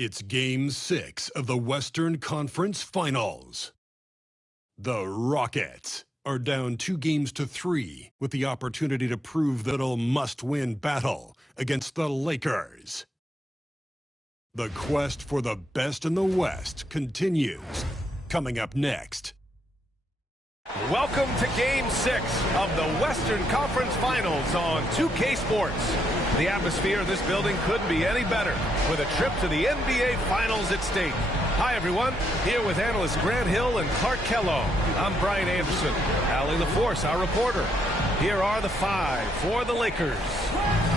It's Game 6 of the Western Conference Finals. The Rockets are down 2-3 with the opportunity to prove that a must-win battle against the Lakers. The quest for the best in the West continues. Coming up next. Welcome to Game 6 of the Western Conference Finals on 2K Sports. The atmosphere of this building couldn't be any better with a trip to the NBA Finals at stake. Hi, everyone. Here with analysts Grant Hill and Clark Kellogg. I'm Brian Anderson. Allie LaForce, our reporter. Here are the 5 for the Lakers.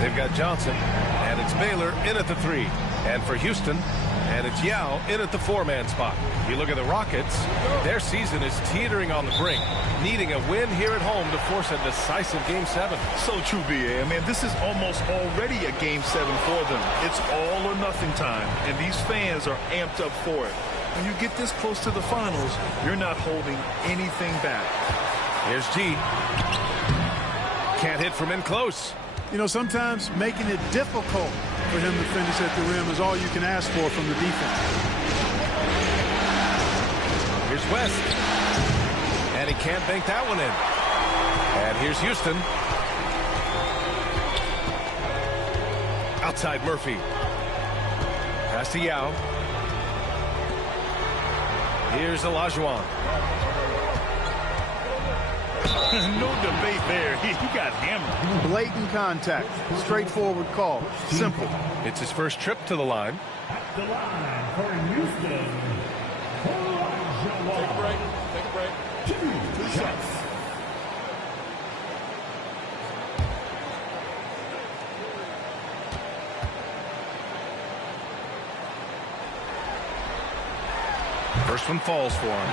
They've got Johnson, and it's Baylor in at the 3. And for Houston, and it's Yao in at the 4-man spot. You look at the Rockets, their season is teetering on the brink, needing a win here at home to force a decisive Game 7. So true, B.A. Man, this is almost already a Game 7 for them. It's all or nothing time, and these fans are amped up for it. When you get this close to the finals, you're not holding anything back. Here's G. Can't hit from in close. You know, sometimes making it difficult for him to finish at the rim is all you can ask for from the defense. Here's West. And he can't bank that one in. And here's Houston. Outside Murphy. Pass to Yao. Here's Olajuwon. No debate there. He got hammered. Blatant contact. Straightforward call. Simple. It's his first trip to the line. At the line for Houston. Take a break. Take a break. 2 shots. First one falls for him.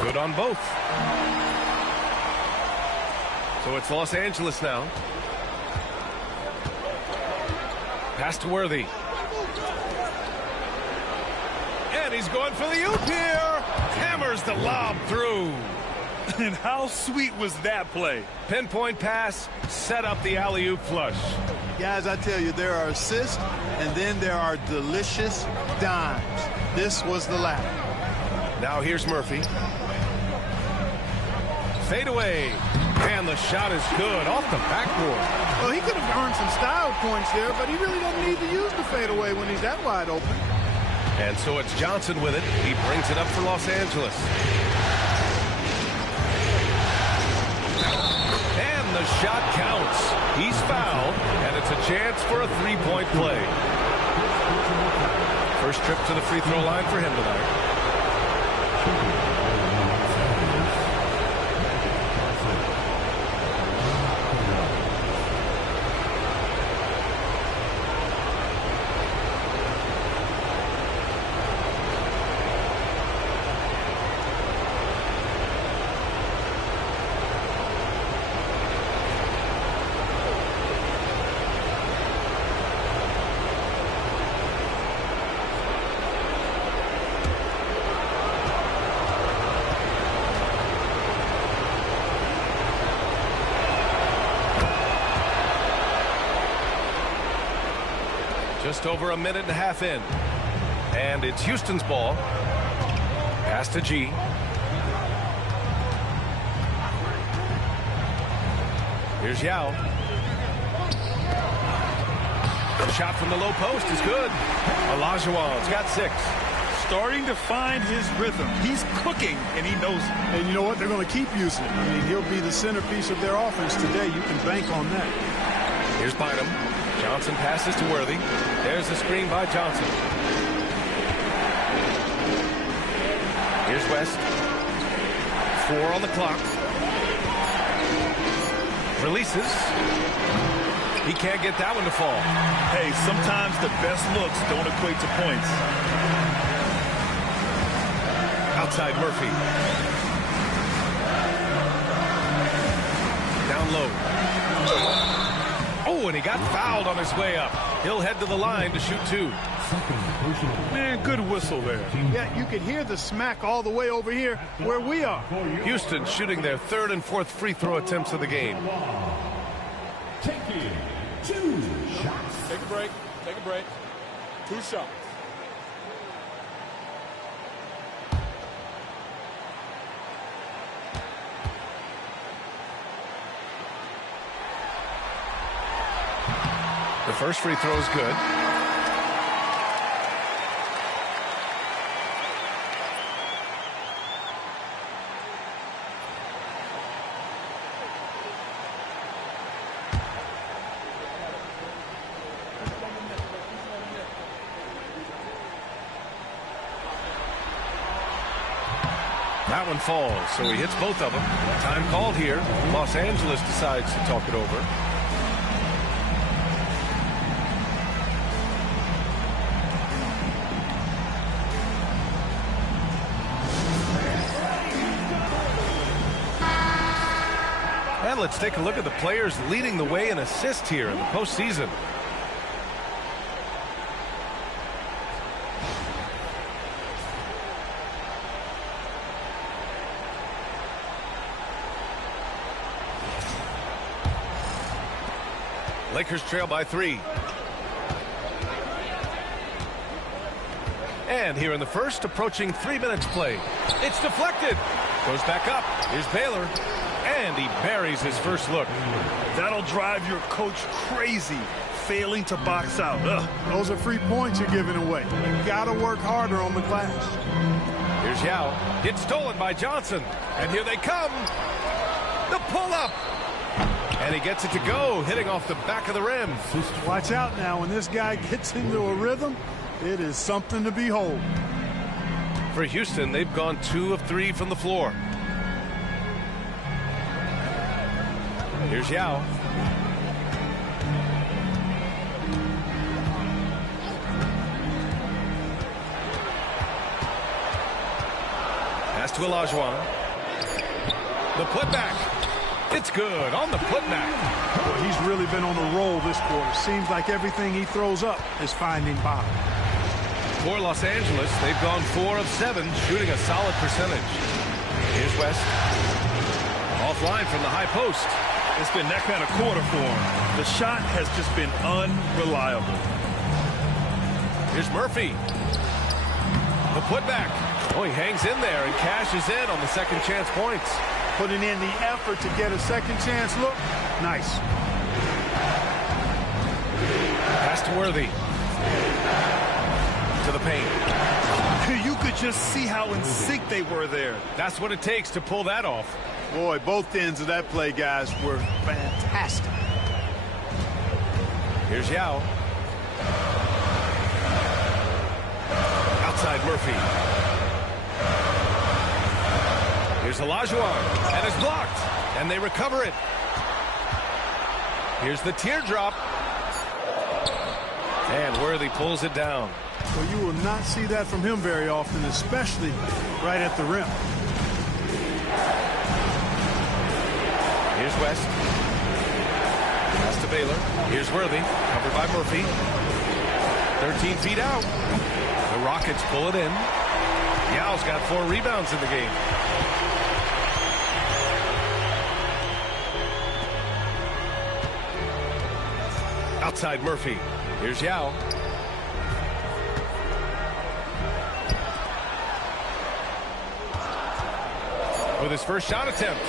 Good on both. So it's Los Angeles now. Pass to Worthy. And he's going for the oop here. Hammers the lob through. And how sweet was that play? Pinpoint pass, set up the alley-oop flush. Guys, I tell you, there are assists, and then there are delicious dimes. This was the latter. Now here's Murphy. Fade away. And the shot is good off the backboard. Well, he could have earned some style points there, but he really doesn't need to use the fadeaway when he's that wide open. And so it's Johnson with it. He brings it up for Los Angeles. And the shot counts. He's fouled, and it's a chance for a three-point play. First trip to the free throw line for him tonight. Just over a minute and a half in. And it's Houston's ball. Pass to G. Here's Yao. The shot from the low post is good. Olajuwon's got 6. Starting to find his rhythm. He's cooking, and he knows it. And you know what? They're going to keep using it. I mean, he'll be the centerpiece of their offense today. You can bank on that. Here's Bynum. Johnson passes to Worthy. There's the screen by Johnson. Here's West. 4 on the clock. Releases. He can't get that one to fall. Hey, sometimes the best looks don't equate to points. Outside Murphy. down low. Oh, and he got fouled on his way up. He'll head to the line to shoot 2. Man, good whistle there. Yeah, you could hear the smack all the way over here where we are. Houston shooting their 3rd and 4th free throw attempts of the game. Taking 2 shots. Take a break. Take a break. 2 shots. The first free throw is good. That one falls, so he hits both of them. Time called here. Los Angeles decides to talk it over. And let's take a look at the players leading the way in assists here in the postseason. Lakers trail by 3. And here in the first, approaching 3 minutes play. It's deflected. Goes back up. Here's Baylor. And he buries his first look. That'll drive your coach crazy, failing to box out. Ugh. Those are free points you're giving away. You gotta work harder on the glass. Here's Yao. It's stolen by Johnson. And here they come. The pull-up. And he gets it to go, hitting off the back of the rim. Watch out now. When this guy gets into a rhythm, it is something to behold. For Houston, they've gone 2 of 3 from the floor. Here's Yao. Pass to Olajuwon. The putback. It's good on the putback. Well, he's really been on the roll this quarter. Seems like everything he throws up is finding bottom. For Los Angeles, they've gone 4 of 7, shooting a solid percentage. Here's West. Offline from the high post. It's been that kind of quarter for him. The shot has just been unreliable. Here's Murphy. The putback. Oh, he hangs in there and cashes in on the second chance points. Putting in the effort to get a second chance look. Nice. Pass to Worthy. To the paint. You could just see how in sync they were there. That's what it takes to pull that off. Boy, both ends of that play, guys, were fantastic. Here's Yao. Outside Murphy. Here's Olajuwon, and it's blocked, and they recover it. Here's the teardrop. And Worthy pulls it down. Well, you will not see that from him very often, especially right at the rim. Here's West. Pass to Baylor. Here's Worthy, covered by Murphy. 13 feet out. The Rockets pull it in. Yao's got 4 rebounds in the game. Outside Murphy. Here's Yao. With his first shot attempt.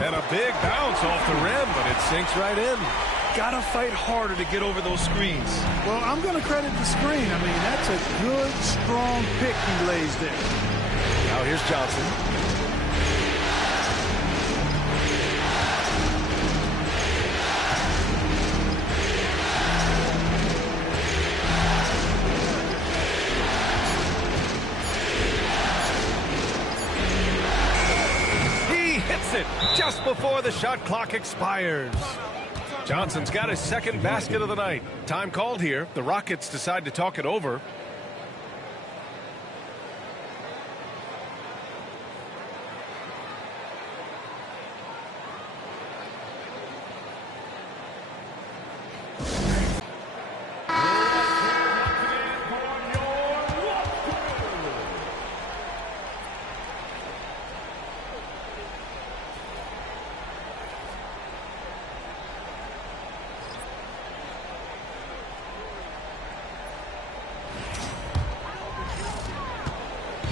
And a big bounce off the rim, but it sinks right in. Gotta fight harder to get over those screens. Well, I'm going to credit the screen. I mean, that's a good, strong pick he lays there. Now here's Johnson. It just before the shot clock expires. Johnson's got his second basket of the night. Time called here. The Rockets decide to talk it over.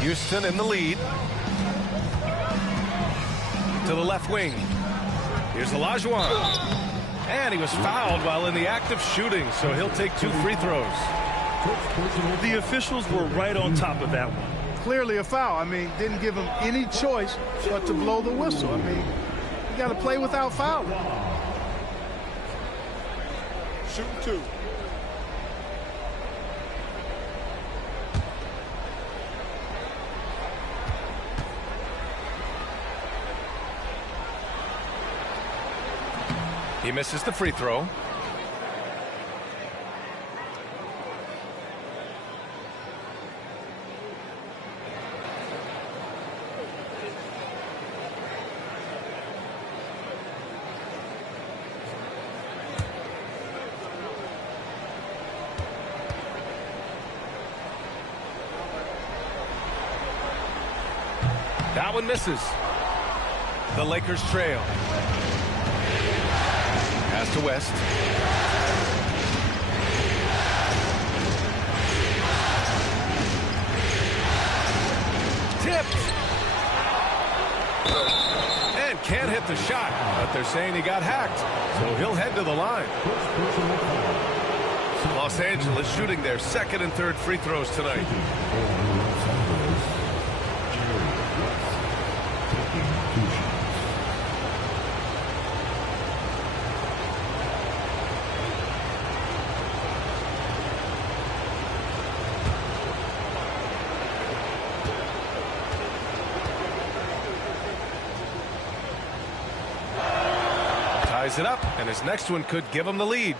Houston in the lead. To the left wing. Here's Olajuwon. And he was fouled while in the act of shooting, so he'll take 2 free throws. The officials were right on top of that one. Clearly a foul. I mean, didn't give him any choice but to blow the whistle. I mean, you got to play without fouling. Shooting 2. He misses the free throw. That one misses. The Lakers trail. Pass to West. Tipped. And can't hit the shot, but they're saying he got hacked, so he'll head to the line. Los Angeles shooting their second and third free throws tonight. Ties it up, and his next one could give him the lead.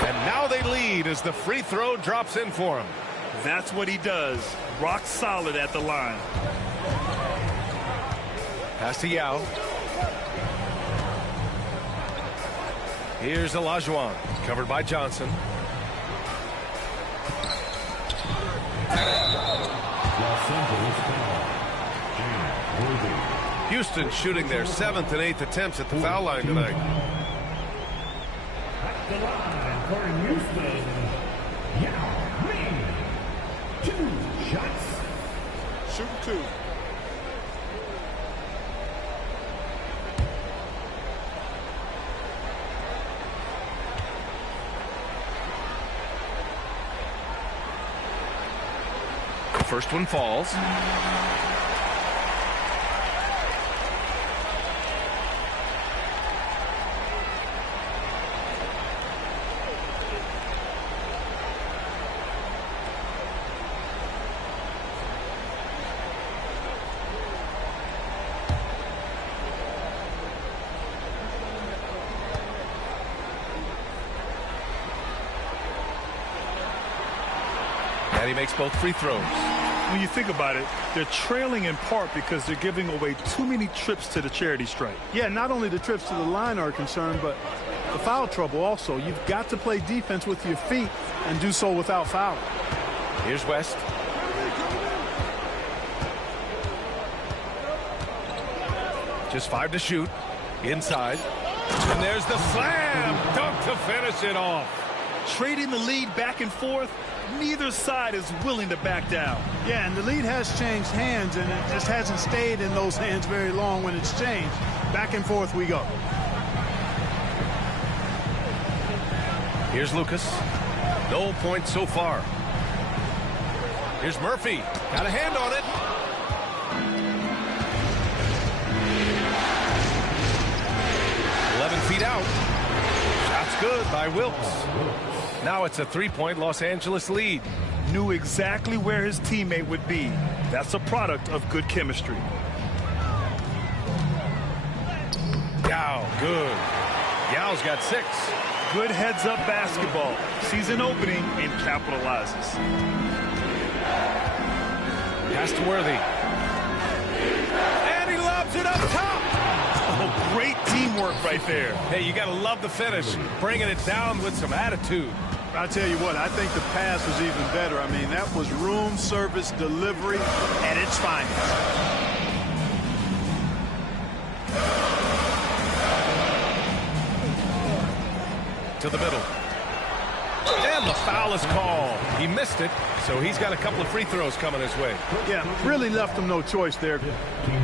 And now they lead as the free throw drops in for him. That's what he does. Rock solid at the line. Pass to Yao. Here's Olajuwon, covered by Johnson. Houston shooting their 7th and 8th attempts at the foul line tonight. At the line for Houston, Ming. 2 shots. Shooting 2. First one falls. And he makes both free throws. When you think about it, they're trailing in part because they're giving away too many trips to the charity stripe. Yeah, not only the trips to the line are concerned, but the foul trouble also. You've got to play defense with your feet and do so without fouling. Here's West. Just 5 to shoot. Inside. And there's the slam dunk to finish it off. Trading the lead back and forth, neither side is willing to back down. Yeah, and the lead has changed hands, and it just hasn't stayed in those hands very long when it's changed. Back and forth we go. Here's Lucas. No points so far. Here's Murphy. Got a hand on it. Feet out. Shot's good by Wilkes. Now it's a 3-point Los Angeles lead. Knew exactly where his teammate would be. That's a product of good chemistry. Yao, good. Yao's got 6. Good heads-up basketball. Sees an opening and capitalizes. Pass to Worthy. And he lobs it up top. Oh, great teamwork right there. Hey, you got to love the finish. Bringing it down with some attitude. I tell you what, I think the pass was even better. I mean, that was room service delivery at its finest. To the middle. And the foul is called. He missed it, so he's got a couple of free throws coming his way. Yeah, really left him no choice there.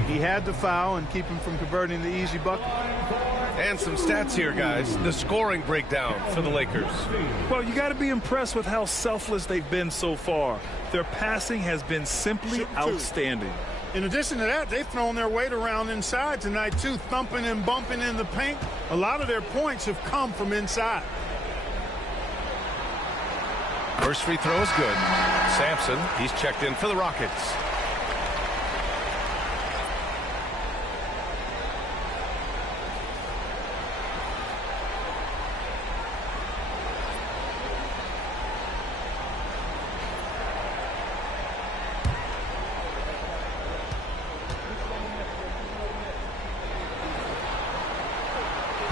He had to foul and keep him from converting the easy bucket. And some stats here, guys. The scoring breakdown for the Lakers. Well, you got to be impressed with how selfless they've been so far. Their passing has been simply outstanding. In addition to that, they've thrown their weight around inside tonight, too, thumping and bumping in the paint. A lot of their points have come from inside. First free throw is good. Sampson, he's checked in for the Rockets.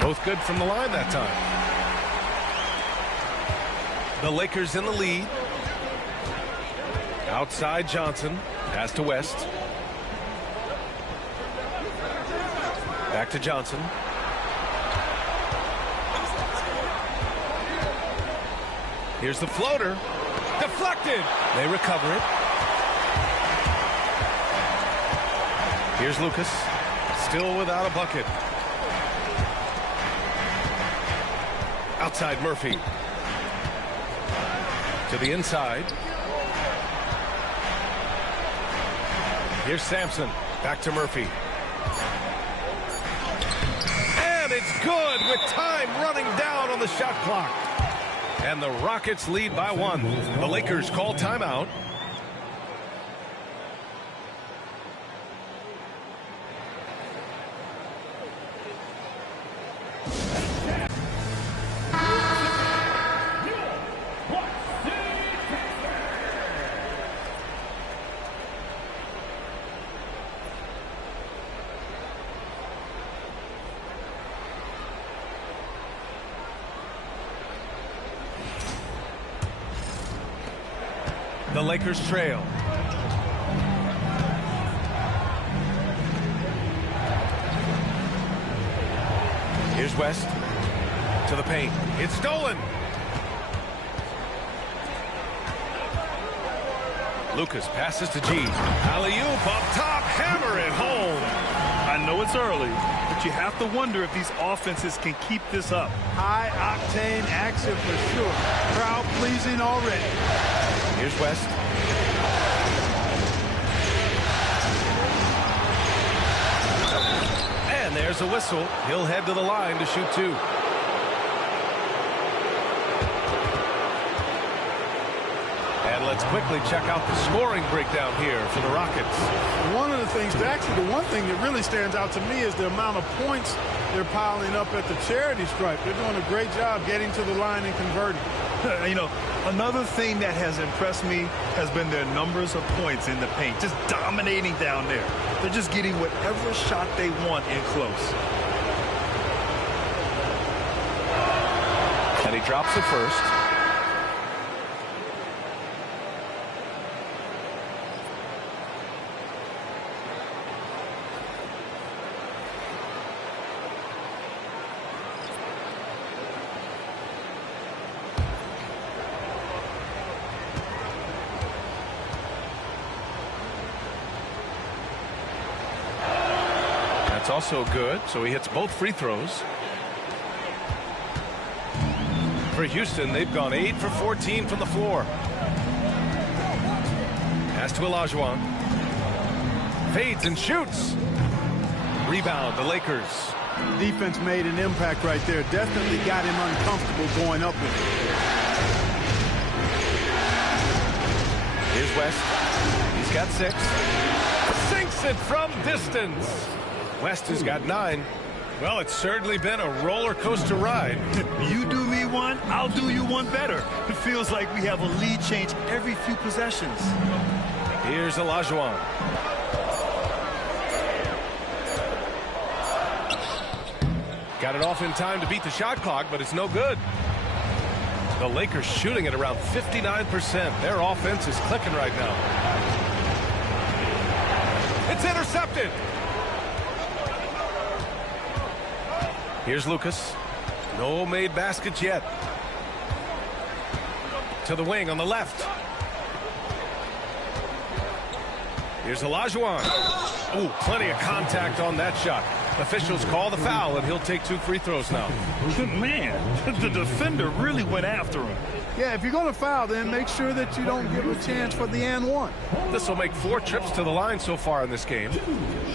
Both good from the line that time. The Lakers in the lead. Outside Johnson. Pass to West. Back to Johnson. Here's the floater. Deflected. They recover it. Here's Lucas. Still without a bucket. Outside Murphy. To the inside. Here's Sampson. Back to Murphy. And it's good with time running down on the shot clock. And the Rockets lead by 1. The Lakers call timeout. The Lakers trail. Here's West to the paint. It's stolen. Lucas passes to G. Alley-oop up top. Hammer it home. I know it's early, but you have to wonder if these offenses can keep this up. High-octane action for sure. Crowd-pleasing already. Here's West. And there's a whistle. He'll head to the line to shoot 2. And let's quickly check out the scoring breakdown here for the Rockets. One of the things, actually the one thing that really stands out to me is the amount of points they're piling up at the charity stripe. They're doing a great job getting to the line and converting. You know, another thing that has impressed me has been their numbers of points in the paint, just dominating down there. They're just getting whatever shot they want in close. And he drops it first. That's also good, so he hits both free throws. For Houston, they've gone 8 for 14 from the floor. Pass to Olajuwon. Fades and shoots. Rebound, the Lakers. Defense made an impact right there. Definitely got him uncomfortable going up with it. Here's West. He's got 6. Sinks it from distance. West has got 9. Well, it's certainly been a roller coaster ride. You do me one, I'll do you one better. It feels like we have a lead change every few possessions. Here's Olajuwon. Got it off in time to beat the shot clock, but it's no good. The Lakers shooting at around 59%. Their offense is clicking right now. It's intercepted. Here's Lucas. No made baskets yet. To the wing on the left. Here's Olajuwon. Ooh, plenty of contact on that shot. Officials call the foul, and he'll take 2 free throws now. Man, the defender really went after him. Yeah, if you're going to foul, then make sure that you don't give a chance for the and one. This will make 4 trips to the line so far in this game. 2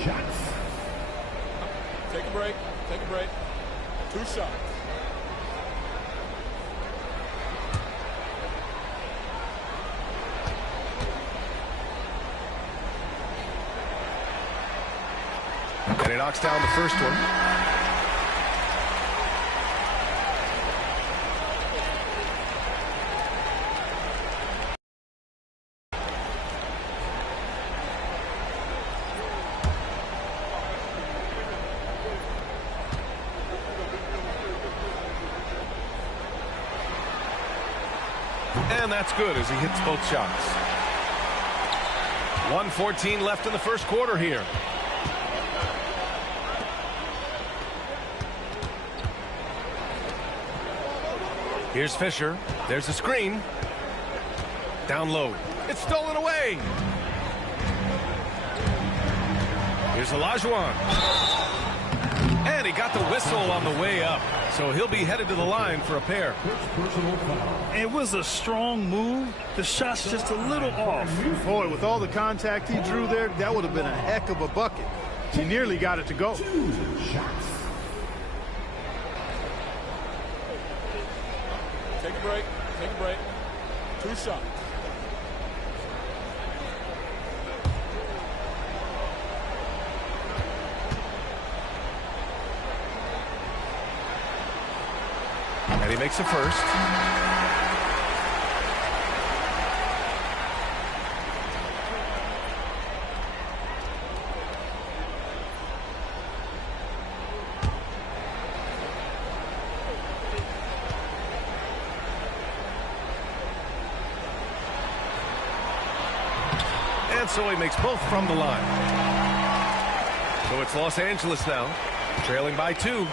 shots. Take a break. Take a break. 2 shots. And he knocks down the first one. And that's good as he hits both shots. 1:14 left in the first quarter here. Here's Fisher. There's a screen. Down low. It's stolen away. Here's Olajuwon. And he got the whistle on the way up. So he'll be headed to the line for a pair. It was a strong move. The shot's just a little off. Boy, with all the contact he drew there, that would have been a heck of a bucket. He nearly got it to go. 2 shots. Take a break. Take a break. 2 shots. And he makes a first. And so he makes both from the line. So it's Los Angeles now, trailing by 2.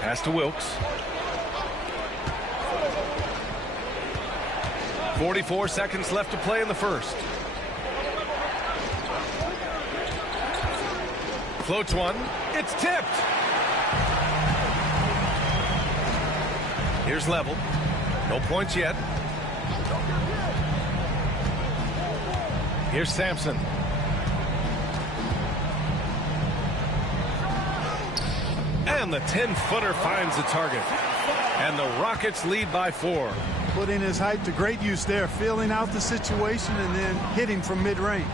Pass to Wilkes. 44 seconds left to play in the first. Floats one. It's tipped. Here's level. No points yet. Here's Sampson. And the 10-footer finds the target. And the Rockets lead by 4. Putting his height to great use there, feeling out the situation and then hitting from mid-range.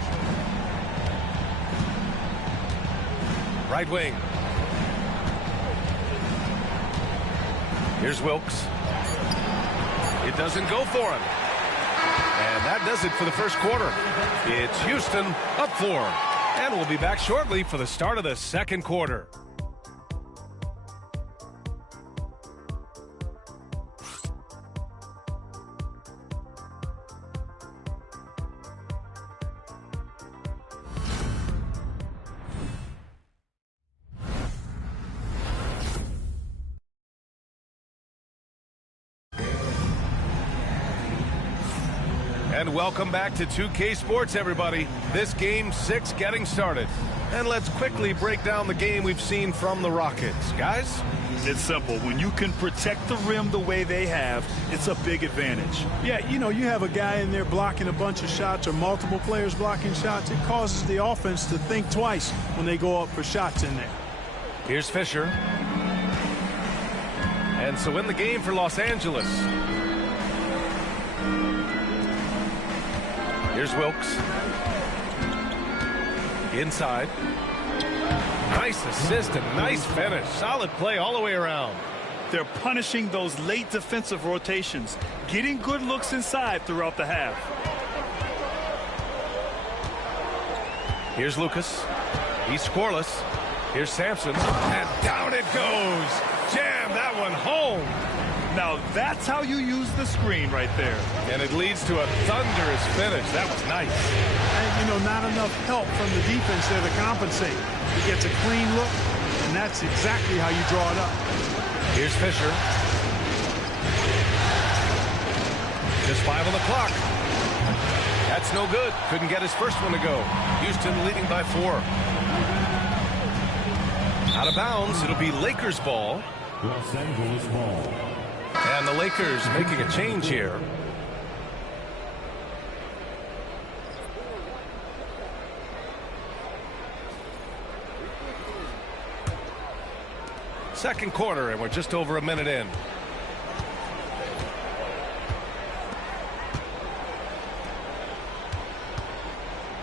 Right wing. Here's Wilkes. It doesn't go for him. And that does it for the first quarter. It's Houston up 4. And we'll be back shortly for the start of the second quarter. And welcome back to 2K Sports, everybody. This Game 6 getting started. And let's quickly break down the game we've seen from the Rockets. Guys? It's simple. When you can protect the rim the way they have, it's a big advantage. Yeah, you know, you have a guy in there blocking a bunch of shots or multiple players blocking shots. It causes the offense to think twice when they go up for shots in there. Here's Fisher. And so in the game for Los Angeles. Here's Wilkes. Inside. Nice assist and nice finish. Solid play all the way around. They're punishing those late defensive rotations, getting good looks inside throughout the half. Here's Lucas. He's scoreless. Here's Sampson. And down it goes. Jam that one home. Now that's how you use the screen right there. And it leads to a thunderous finish. That was nice. And, you know, not enough help from the defense there to compensate. He gets a clean look, and that's exactly how you draw it up. Here's Fisher. Just 5 on the clock. That's no good. Couldn't get his first one to go. Houston leading by 4. Out of bounds. It'll be Lakers ball. Los Angeles ball. And the Lakers making a change here. Second quarter, and we're just over a minute in.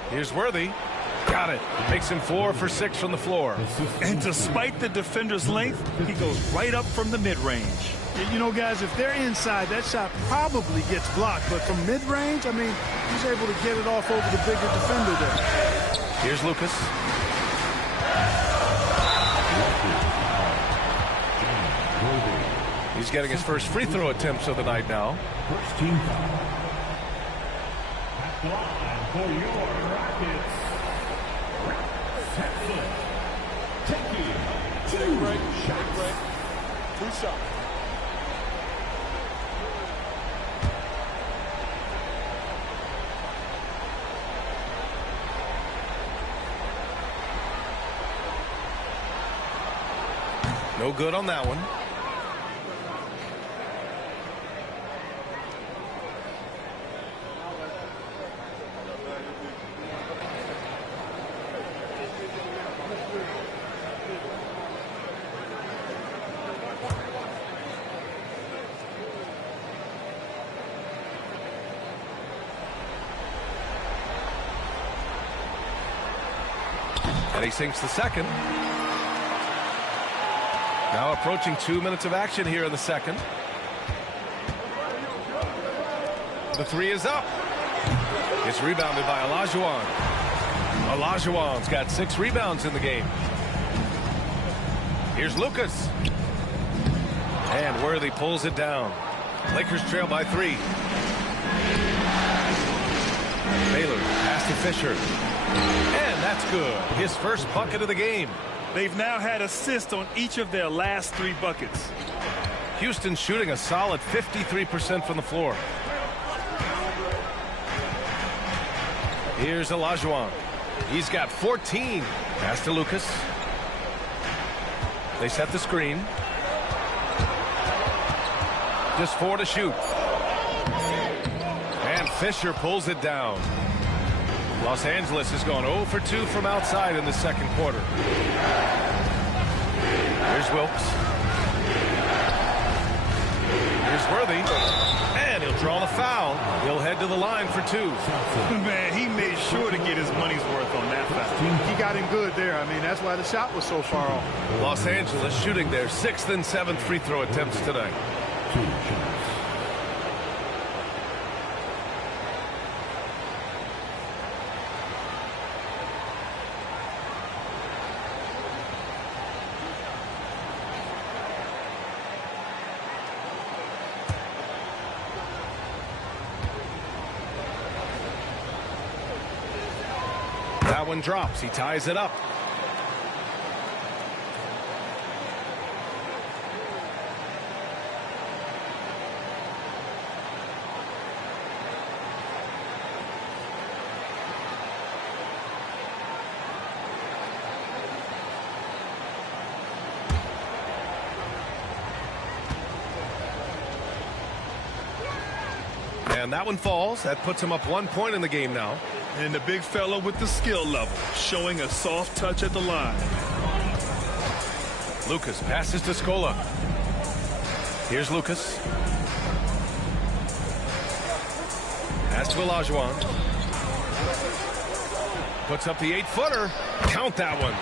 Here's Worthy. Got it. Makes him 4 for 6 from the floor. And despite the defender's length, he goes right up from the mid-range. You know, guys, if they're inside, that shot probably gets blocked. But from mid-range, I mean, he's able to get it off over the bigger defender there. Here's Lucas. He's getting his first free throw attempts of the night now. First team foul. At the line for your Rockets, Sampson. Taking two shots. 2 shots. No good on that one. And he sinks the second. Now approaching 2 minutes of action here in the second. The three is up. It's rebounded by Olajuwon. Olajuwon's got 6 rebounds in the game. Here's Lucas. And Worthy pulls it down. Lakers trail by 3. Baylor pass to Fisher. And that's good. His first bucket of the game. They've now had assists on each of their last 3 buckets. Houston shooting a solid 53% from the floor. Here's Olajuwon. He's got 14. Pass to Lucas. They set the screen. Just 4 to shoot. And Fisher pulls it down. Los Angeles has gone 0 for 2 from outside in the second quarter. Here's Wilkes. Here's Worthy. And he'll draw the foul. He'll head to the line for 2. Man, he made sure to get his money's worth on that foul. He got him good there. I mean, that's why the shot was so far off. Los Angeles shooting their 6th and 7th free throw attempts tonight. 2 shots. That one drops. He ties it up. And that one falls. That puts him up 1 point in the game now. And the big fella with the skill level, showing a soft touch at the line. Lucas passes to Scola. Here's Lucas. Pass to Olajuwon. Puts up the 8-footer. Count that one.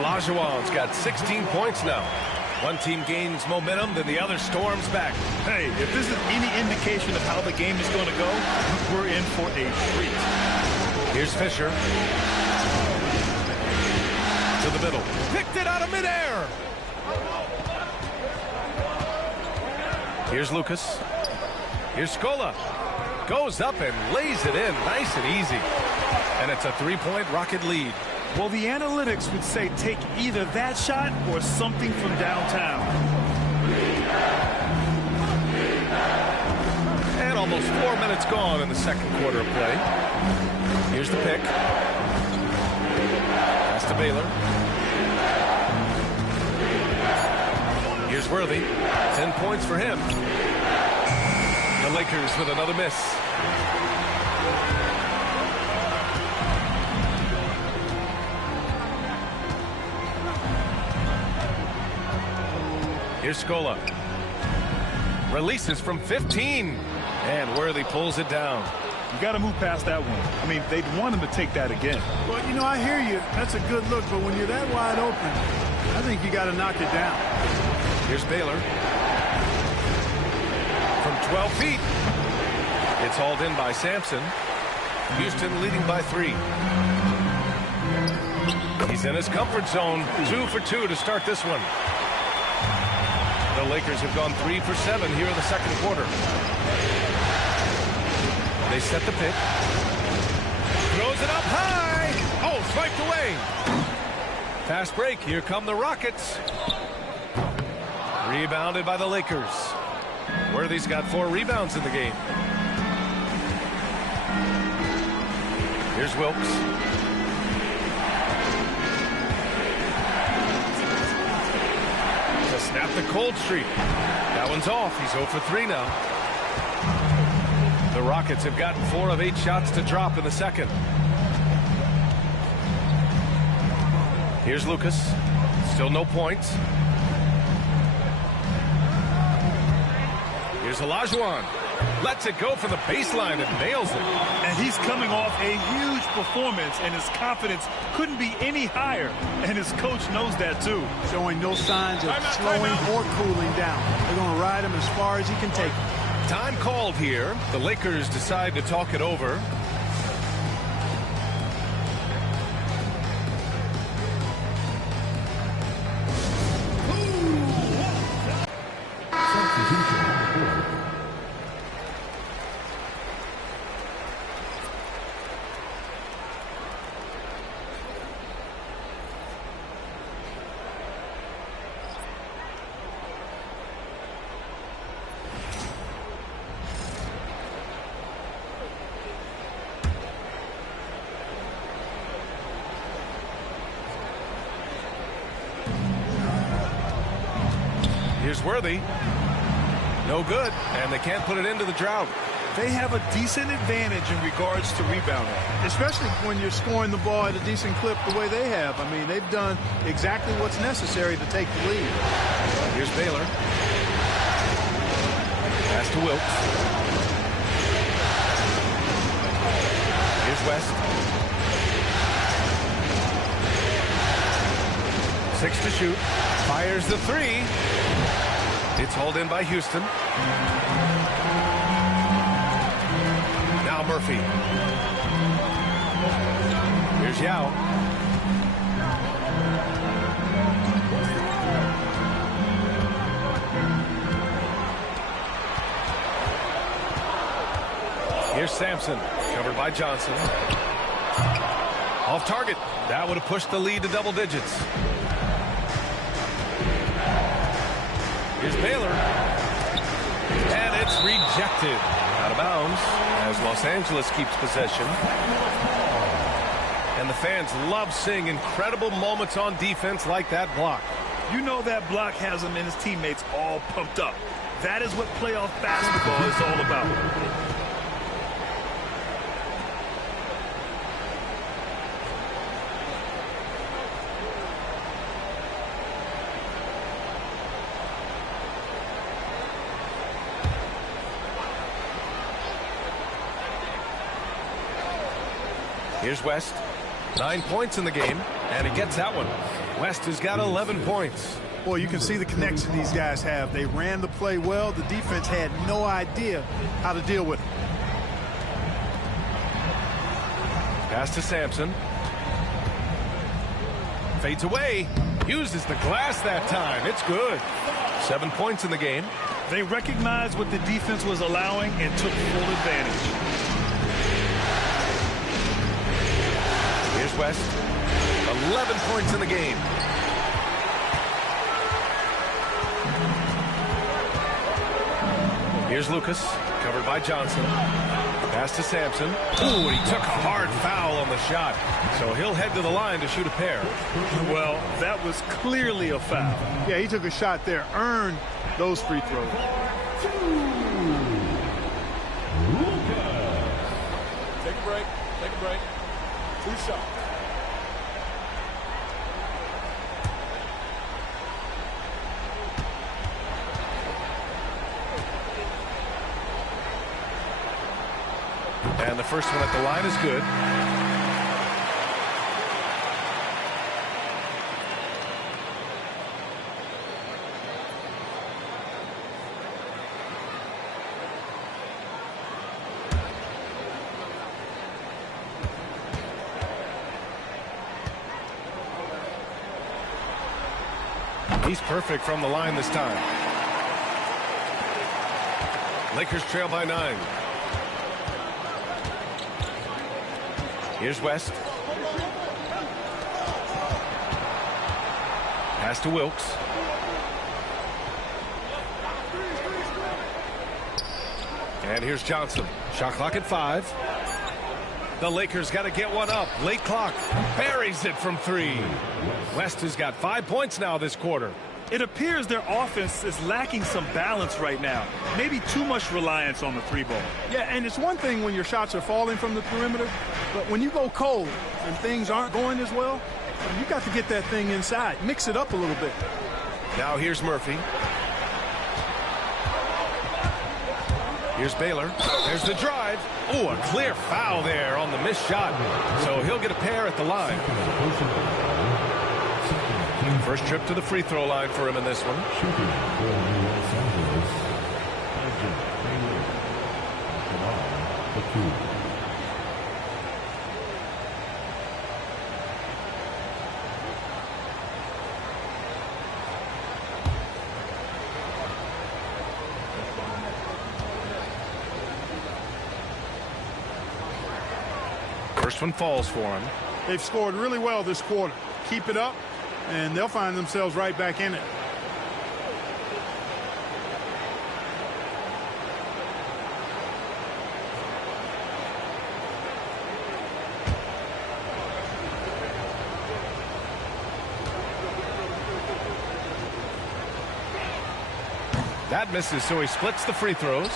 Olajuwon's got 16 points now. One team gains momentum, then the other storms back. Hey, if this is any indication of how the game is going to go, we're in for a treat. Here's Fisher. To the middle. Picked it out of midair. Here's Lucas. Here's Scola. Goes up and lays it in nice and easy. And it's a 3-point Rocket lead. Well, the analytics would say take either that shot or something from downtown. And almost 4 minutes gone in the second quarter of play. Here's the pick. Pass to Baylor. Here's Worthy. 10 points for him. The Lakers with another miss. Here's Scola. Releases from 15. And Worthy pulls it down. You got to move past that one. I mean, they'd want him to take that again. Well, you know, I hear you. That's a good look, but when you're that wide open, I think you got to knock it down. Here's Baylor. From 12 feet. It's hauled in by Sampson. Houston leading by 3. He's in his comfort zone. 2 for 2 to start this one. The Lakers have gone 3 for 7 here in the second quarter. They set the pick. Throws it up high. Oh, swiped away. Fast break. Here come the Rockets. Rebounded by the Lakers. Worthy's got 4 rebounds in the game. Here's Wilkes. To snap the cold streak. That one's off. He's 0 for 3 now. The Rockets have gotten 4 of 8 shots to drop in the second. Here's Lucas. Still no points. Here's Olajuwon. Lets it go from the baseline and nails it. And he's coming off a huge performance, and his confidence couldn't be any higher. And his coach knows that, too. Showing no signs of slowing or cooling down. They're going to ride him as far as he can take him. Time called here. The Lakers decide to talk it over. Here's Worthy. No good, and they can't put it into the drought. They have a decent advantage in regards to rebounding. Especially when you're scoring the ball at a decent clip the way they have. I mean, they've done exactly what's necessary to take the lead. Here's Baylor. Pass to Wilkes. Here's West. 6 to shoot. Fires the 3. It's hauled in by Houston. Now Murphy. Here's Yao. Here's Sampson. Covered by Johnson. Off target. That would have pushed the lead to double digits. Here's Baylor. And it's rejected. Out of bounds as Los Angeles keeps possession. And the fans love seeing incredible moments on defense like that block. You know that block has him and his teammates all pumped up. That is what playoff basketball is all about. Here's West. 9 points in the game, and he gets that one. West has got 11 points. Boy, you can see the connection these guys have. They ran the play well. The defense had no idea how to deal with it. Pass to Sampson. Fades away. Uses the glass that time. It's good. 7 points in the game. They recognized what the defense was allowing and took full advantage. Here's West. 11 points in the game. Here's Lucas, covered by Johnson. Pass to Sampson. Ooh, and he took a hard foul on the shot. So he'll head to the line to shoot a pair. Well, that was clearly a foul. Yeah, he took a shot there, earned those free throws. Take a break. Take a break. 2 shots. And the first one at the line is good. He's perfect from the line this time. Lakers trail by 9. Here's West. Pass to Wilkes. And here's Johnson. Shot clock at 5. The Lakers got to get one up. Late clock. Buries it from 3. West has got 5 points now this quarter. It appears their offense is lacking some balance right now. Maybe too much reliance on the 3-ball. Yeah, and it's one thing when your shots are falling from the perimeter, but when you go cold and things aren't going as well, you got to get that thing inside. Mix it up a little bit. Now here's Murphy. Here's Baylor. There's the drive. Oh, a clear foul there on the missed shot. So he'll get a pair at the line. First trip to the free throw line for him in this one. First one falls for him. They've scored really well this quarter. Keep it up, and they'll find themselves right back in it. That misses, so he splits the free throws.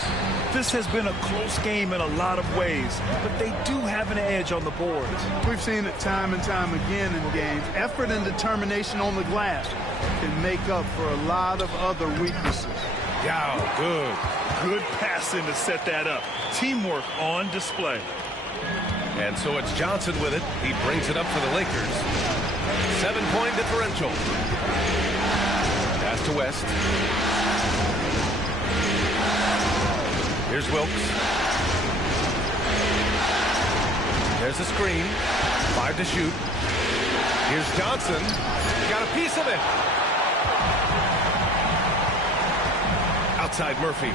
This has been a close game in a lot of ways, but they do have an edge on the boards. We've seen it time and time again in games. Effort and determination on the glass can make up for a lot of other weaknesses. Yeah, good. Good passing to set that up. Teamwork on display. And so it's Johnson with it. He brings it up for the Lakers. 7-point differential. Pass to West. Here's Wilkes. There's a screen. 5 to shoot. Here's Johnson. Got a piece of it. Outside Murphy.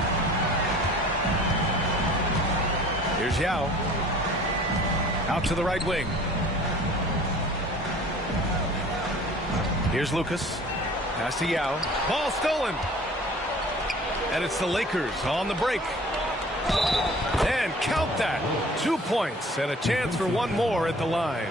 Here's Yao. Out to the right wing. Here's Lucas. Pass to Yao. Ball stolen. And it's the Lakers on the break. And count that. 2 points and a chance for one more at the line.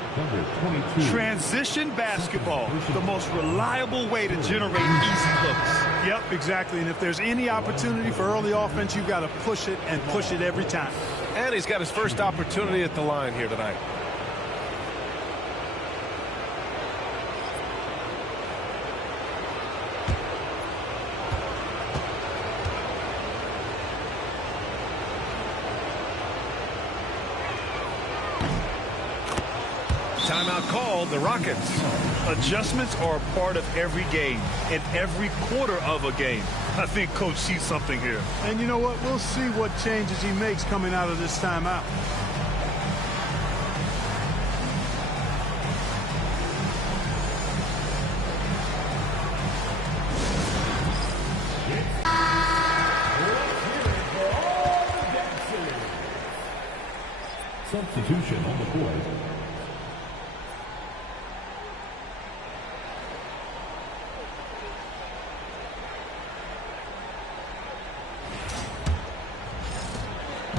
Transition basketball, the most reliable way to generate easy looks. Yep, exactly. And if there's any opportunity for early offense, you've got to push it and push it every time. And he's got his first opportunity at the line here tonight. Timeout called, the Rockets. Adjustments are a part of every game, and every quarter of a game. I think Coach sees something here. And you know what? We'll see what changes he makes coming out of this timeout. Substitution on the court.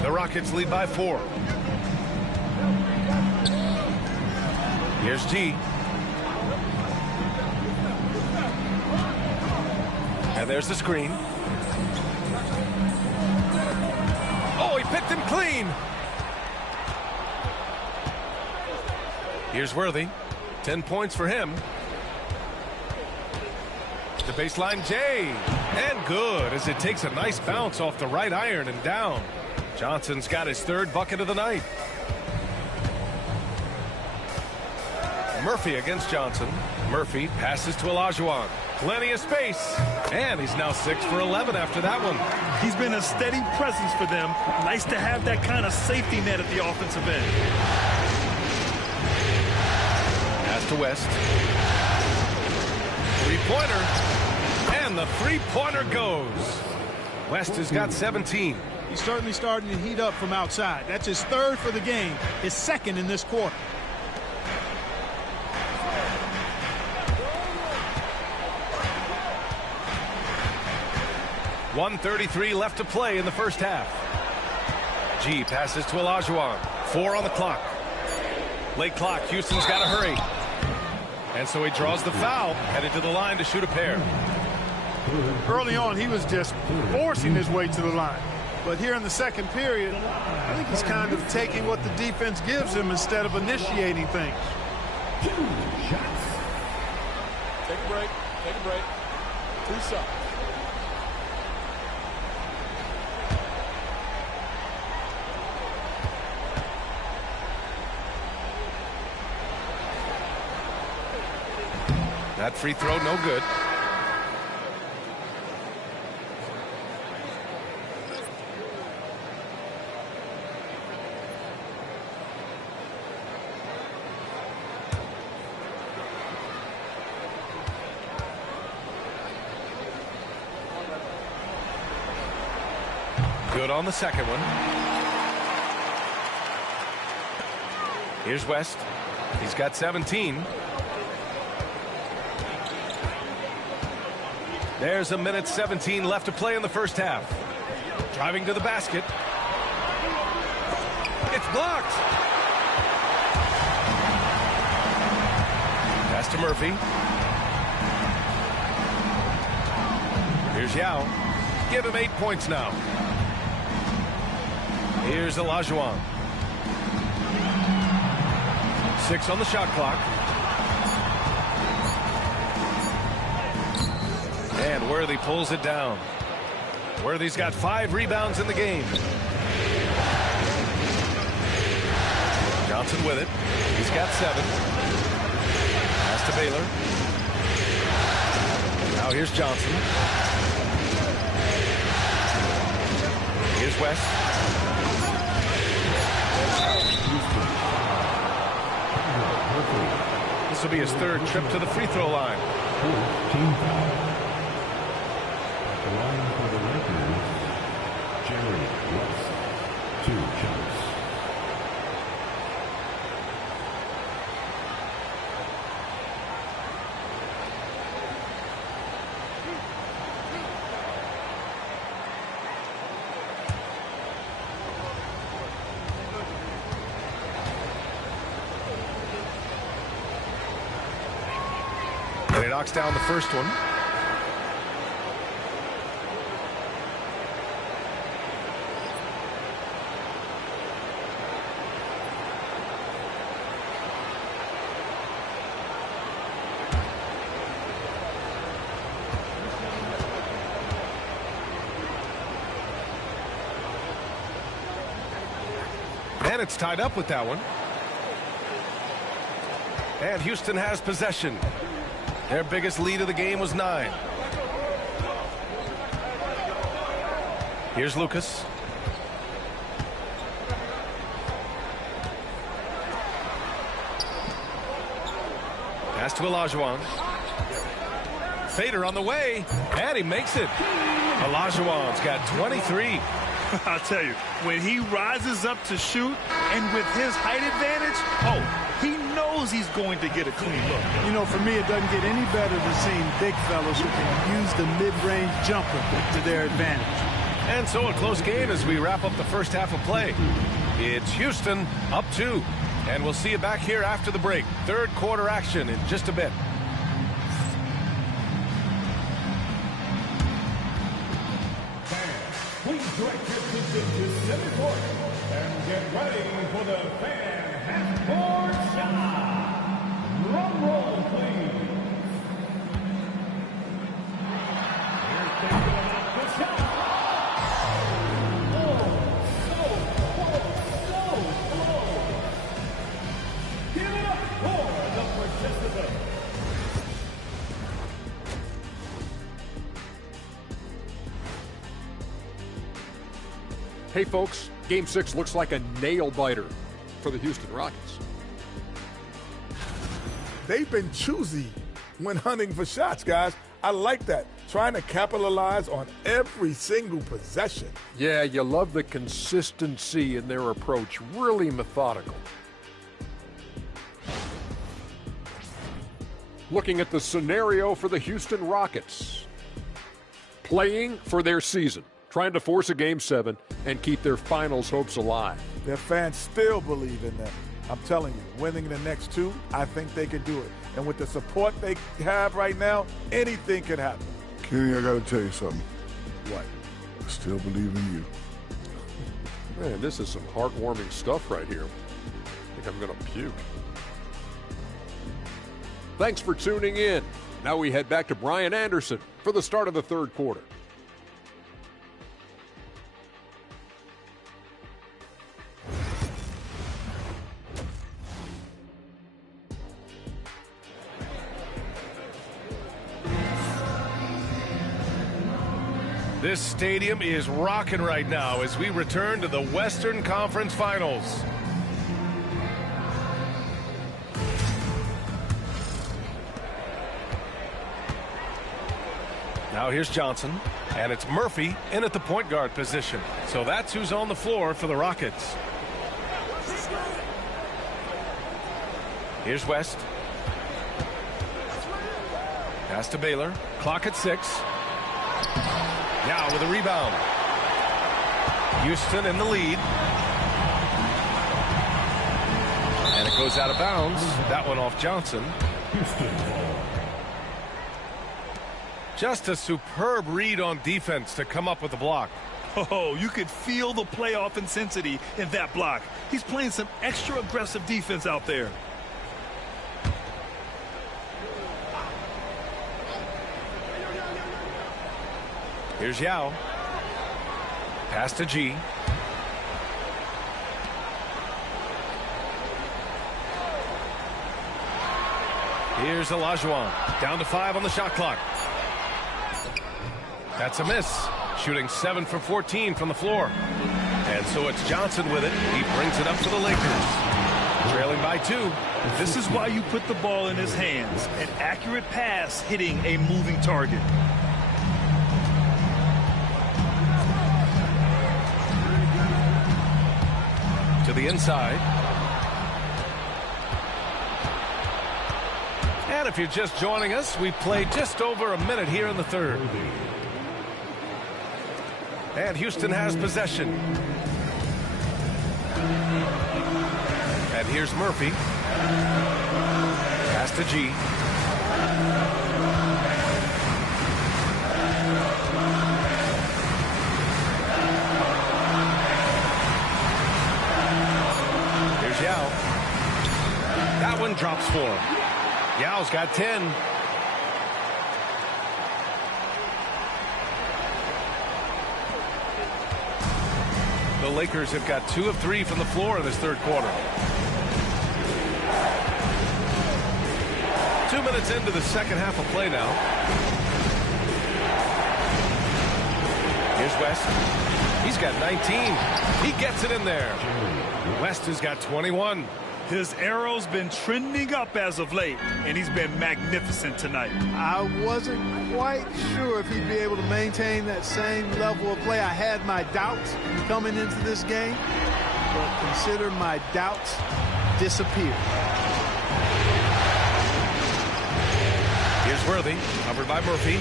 The Rockets lead by 4. Here's G. And there's the screen. Oh, he picked him clean. Here's Worthy. 10 points for him. The baseline J. And good as it takes a nice bounce off the right iron and down. Johnson's got his 3rd bucket of the night. Murphy against Johnson. Murphy passes to Olajuwon. Plenty of space. And he's now 6 for 11 after that one. He's been a steady presence for them. Nice to have that kind of safety net at the offensive end. Pass to West. 3-pointer. And the 3-pointer goes. West has got 17. He's certainly starting to heat up from outside. That's his 3rd for the game, his 2nd in this quarter. .133 left to play in the first half. G passes to Olajuwon. 4 on the clock. Late clock. Houston's got to hurry. And so he draws the foul, headed to the line to shoot a pair. Early on, he was just forcing his way to the line. But here in the 2nd period, I think he's kind of taking what the defense gives him instead of initiating things. 2 shots. Take a break. Take a break. 2 shots. That free throw, no good. Good on the second one. Here's West. He's got 17. There's a minute 17 left to play in the first half. Driving to the basket. It's blocked. Pass to Murphy. Here's Yao. Give him 8 points now. Here's Olajuwon. 6 on the shot clock. And Worthy pulls it down. Worthy's got 5 rebounds in the game. Johnson with it. He's got 7. Pass to Baylor. Now here's Johnson. Here's West. This will be his 3rd trip to the free throw line. Team foul. At the line for the Lakers, Jerry West. 2 shots. And he knocks down the first one. And it's tied up with that one. And Houston has possession. Their biggest lead of the game was 9. Here's Lucas. Pass to Olajuwon. Fader on the way, and he makes it. Olajuwon's got 23. I'll tell you, when he rises up to shoot and with his height advantage, he knows he's going to get a clean look. You know, for me, it doesn't get any better than seeing big fellas who can use the mid-range jumper to their advantage. And so a close game as we wrap up the first half of play. It's Houston up 2. And we'll see you back here after the break. Third quarter action in just a bit. Please direct your attention to center court and get ready for the fan half-court shot. Drum roll, please. Here's thinking about the shot. Give it up for the participants. Hey folks, Game 6 looks like a nail-biter for the Houston Rockets. They've been choosy when hunting for shots, guys. I like that. Trying to capitalize on every single possession. Yeah, you love the consistency in their approach. Really methodical. Looking at the scenario for the Houston Rockets. Playing for their season. Trying to force a Game 7 and keep their finals hopes alive. Their fans still believe in them. I'm telling you, winning the next 2, I think they can do it. And with the support they have right now, anything can happen. Kenny, I got to tell you something. What? I still believe in you. Man, this is some heartwarming stuff right here. I think I'm going to puke. Thanks for tuning in. Now we head back to Brian Anderson for the start of the third quarter. This stadium is rocking right now as we return to the Western Conference Finals. Now here's Johnson, and it's Murphy in at the point guard position. So that's who's on the floor for the Rockets. Here's West. Pass to Baylor. Clock at 6. Now with a rebound. Houston in the lead. And it goes out of bounds. That one off Johnson. Just a superb read on defense to come up with the block. Oh, you could feel the playoff intensity in that block. He's playing some extra aggressive defense out there. Here's Yao. Pass to G. Here's Olajuwon. Down to 5 on the shot clock. That's a miss. Shooting 7 for 14 from the floor. And so it's Johnson with it. He brings it up for the Lakers. Trailing by 2. This is why you put the ball in his hands. An accurate pass hitting a moving target. To the inside. And if you're just joining us, we played just over a minute here in the third. And Houston has possession. And here's Murphy. Pass to G. Here's Yao. That one drops for him. Yao's got 10. The Lakers have got 2 of 3 from the floor in this third quarter. 2 minutes into the second half of play now. Here's West. He's got 19. He gets it in there. West has got 21. His arrow's been trending up as of late, and he's been magnificent tonight. I wasn't quite sure if he'd be able to maintain that same level of play. I had my doubts coming into this game, but consider my doubts disappeared. Here's Worthy, covered by Murphy.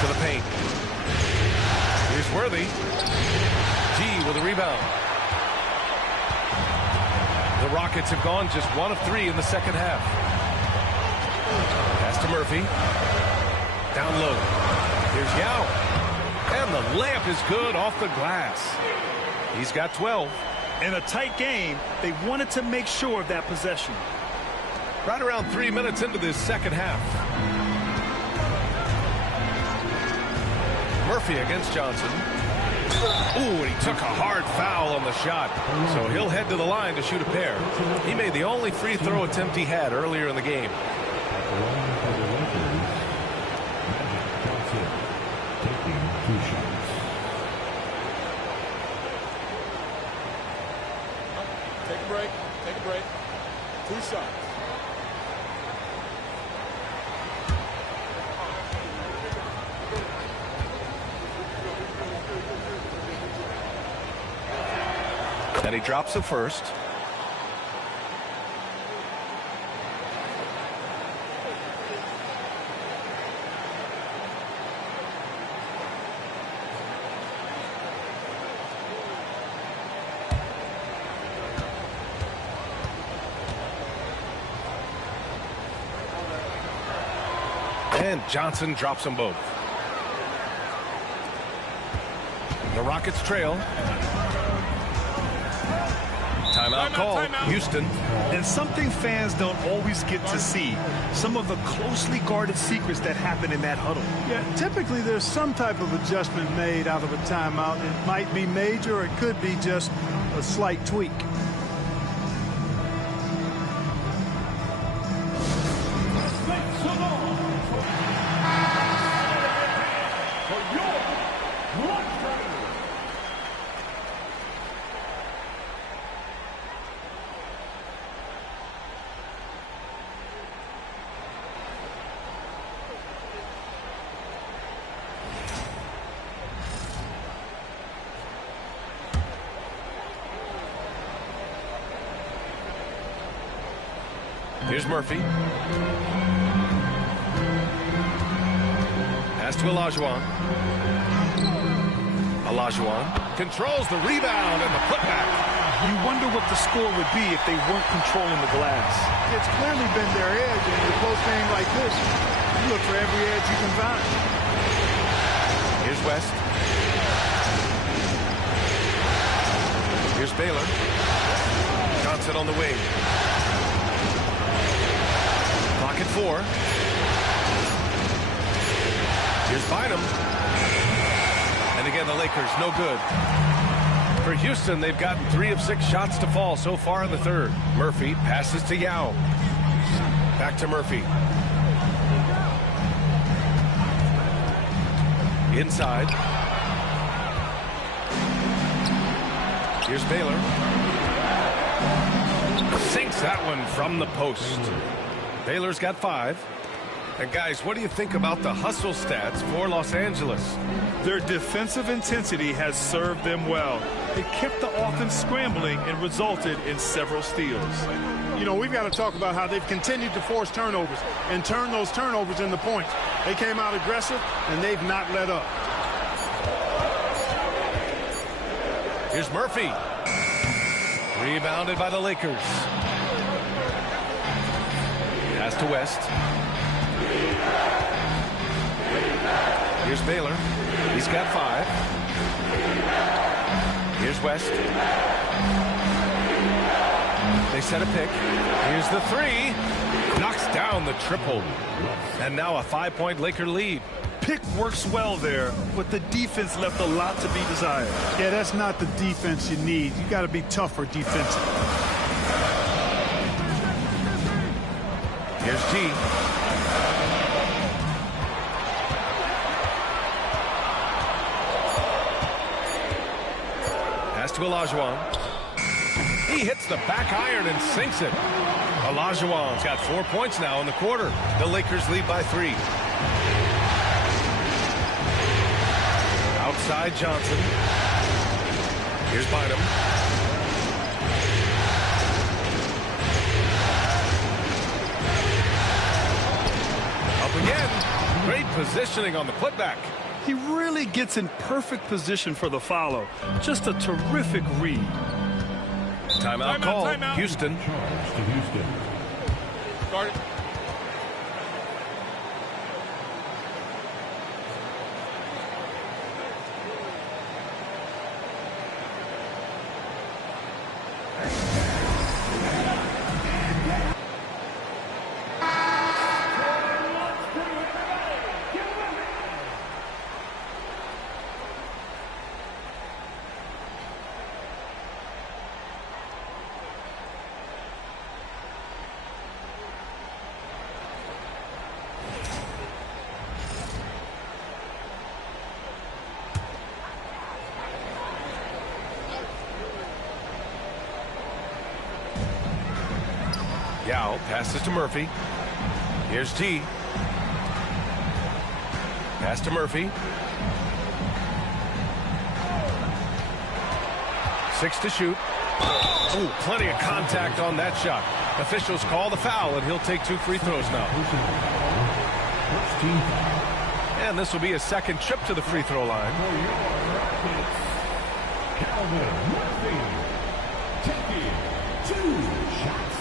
To the paint. Here's Worthy. G with a rebound. The Rockets have gone just 1 of 3 in the second half. Pass to Murphy. Down low. Here's Yao. And the layup is good off the glass. He's got 12. In a tight game, they wanted to make sure of that possession. Right around 3 minutes into this second half. Murphy against Johnson. Ooh, and he took a hard foul on the shot. So he'll head to the line to shoot a pair. He made the only free throw attempt he had earlier in the game. Take a break. Take a break. 2 shots. And he drops it first. And Johnson drops them both. The Rockets trail. Timeout call, Houston. And something fans don't always get to see, some of the closely guarded secrets that happen in that huddle. Yeah, typically there's some type of adjustment made out of a timeout. It might be major, or it could be just a slight tweak. Here's Murphy. Pass to Olajuwon. Olajuwon controls the rebound and the putback. You wonder what the score would be if they weren't controlling the glass. It's clearly been their edge, and in a close game like this, you look for every edge you can find. Here's West. Here's Baylor. Johnson on the wing. Clock at 4. Here's Bynum. And again, the Lakers, no good. For Houston, they've gotten 3 of 6 shots to fall so far in the third. Murphy passes to Yao. Back to Murphy. Inside. Here's Baylor. Sinks that one from the post. Baylor's got 5. And guys, what do you think about the hustle stats for Los Angeles? Their defensive intensity has served them well. It kept the offense scrambling and resulted in several steals. You know, we've got to talk about how they've continued to force turnovers and turn those turnovers into points. They came out aggressive, and they've not let up. Here's Murphy. Rebounded by the Lakers. Pass to West. Here's Baylor. He's got 5. Here's West. They set a pick. Here's the 3. Knocks down the triple. And now a 5-point Laker lead. Pick works well there, but the defense left a lot to be desired. Yeah, that's not the defense you need. You got to be tougher defensively. Here's G. Pass to Olajuwon. He hits the back iron and sinks it. Olajuwon's got 4 points now in the quarter. The Lakers lead by 3. Outside Johnson. Here's Bynum. Up again. Great positioning on the putback. He really gets in perfect position for the follow. Just a terrific read. Timeout call. Timeout. Houston. Start it. Yao passes to Murphy. Here's T. Pass to Murphy. 6 to shoot. Ooh, plenty of contact on that shot. Officials call the foul, and he'll take 2 free throws now. And this will be his second trip to the free throw line. Taking 2 shots.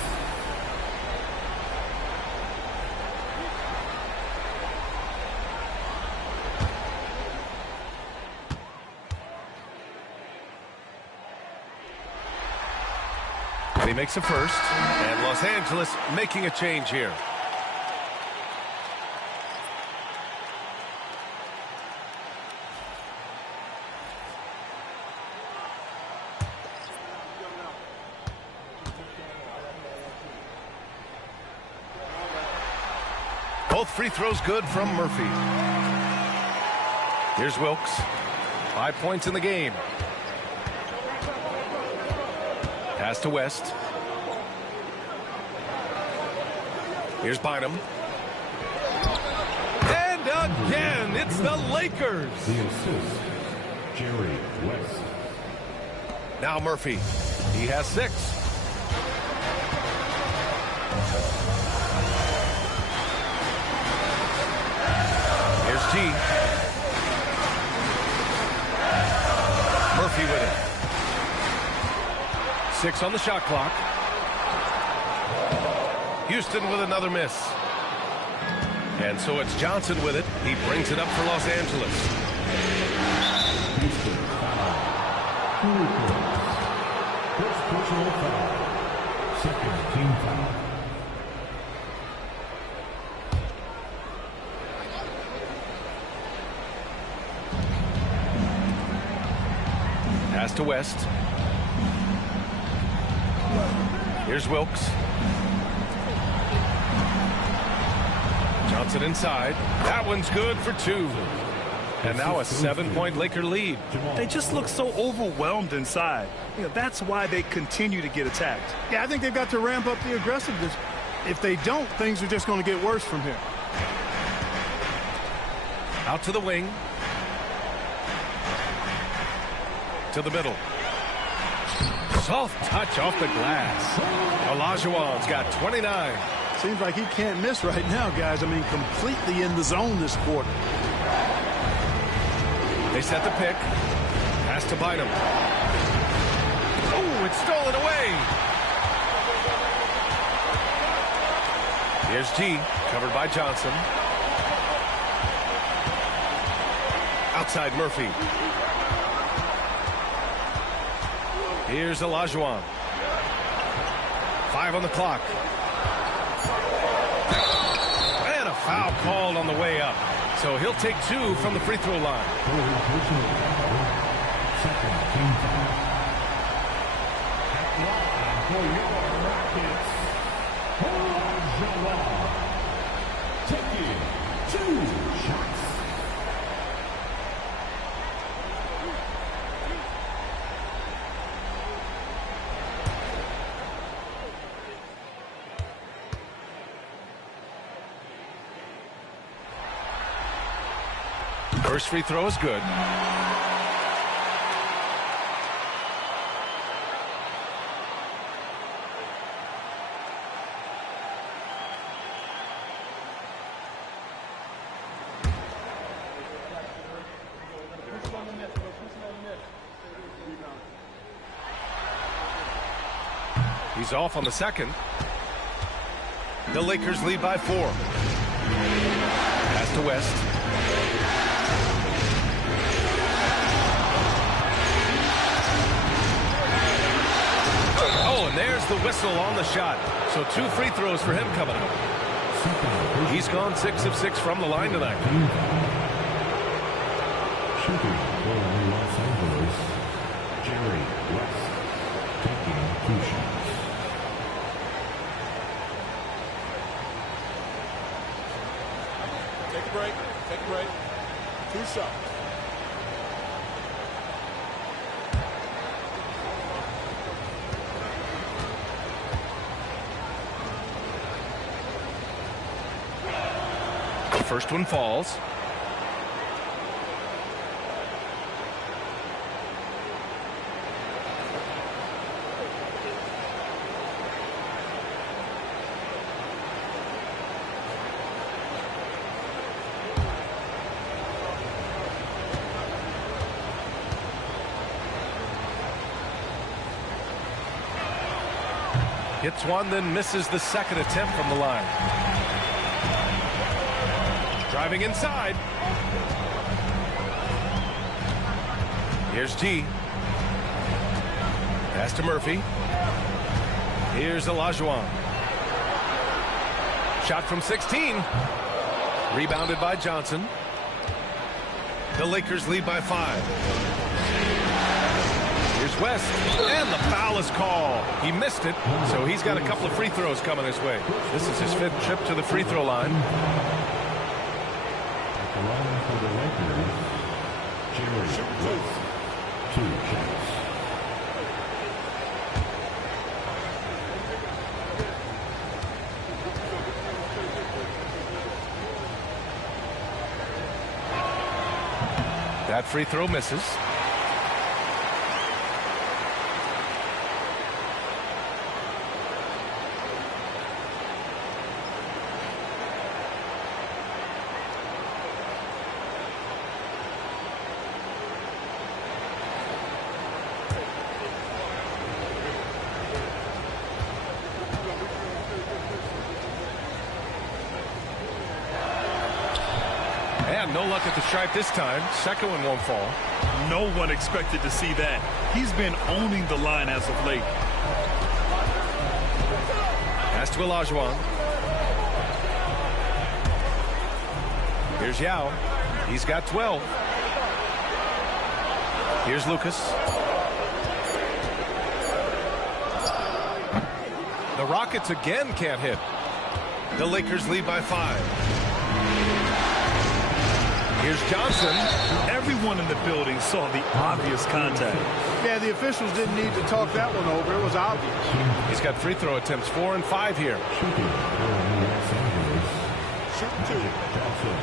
And he makes a first. And Los Angeles making a change here. Both free throws good from Murphy. Here's Wilkes. 5 points in the game. Pass to West. Here's Bynum. And again, it's the Lakers. The assist, Jerry West. Now Murphy. He has 6. Here's T. Murphy with it. 6 on the shot clock. Houston with another miss. And so it's Johnson with it. He brings it up for Los Angeles. Houston foul. First personal foul. Second team foul. Pass to West. Here's Wilkes. Johnson inside. That one's good for 2. And now a 7-point Laker lead. They just look so overwhelmed inside. You know, that's why they continue to get attacked. Yeah, I think they've got to ramp up the aggressiveness. If they don't, things are just going to get worse from here. Out to the wing. To the middle. Soft touch off the glass. Olajuwon's got 29. Seems like he can't miss right now, guys. I mean, completely in the zone this quarter. They set the pick. Pass to Bynum. Oh, it's stolen away. Here's G, covered by Johnson. Outside Murphy. Here's Olajuwon. 5 on the clock. And a foul called on the way up. So he'll take 2 from the free throw line. Second team foul. For your Rockets, Olajuwon. Taking 2 shots. First free throw is good. He's off on the second. The Lakers lead by 4. Pass to West. Oh, and there's the whistle on the shot. So 2 free throws for him coming up. He's gone 6 of 6 from the line tonight. Shooting for Los Angeles, Jerry West, taking 2 shots. Take a break. Take a break. 2 shots. The first one falls. Hits one, then misses the second attempt from the line. Driving inside. Here's G. Pass to Murphy. Here's Olajuwon. Shot from 16. Rebounded by Johnson. The Lakers lead by 5. Here's West, and the foul is called. He missed it, so he's got a couple of free throws coming his way. This is his 5th trip to the free throw line. At the line for the Lakers, Jerry West, 2 shots. That free throw misses. No luck at the stripe this time. Second one won't fall. No one expected to see that. He's been owning the line as of late. Pass to Olajuwon. Here's Yao. He's got 12. Here's Lucas. The Rockets again can't hit. The Lakers lead by 5. Here's Johnson. Everyone in the building saw the obvious contact. Yeah, the officials didn't need to talk that one over. It was obvious. He's got free throw attempts 4 and 5 here. Shooting for Los Angeles, Shoot 2. Johnson,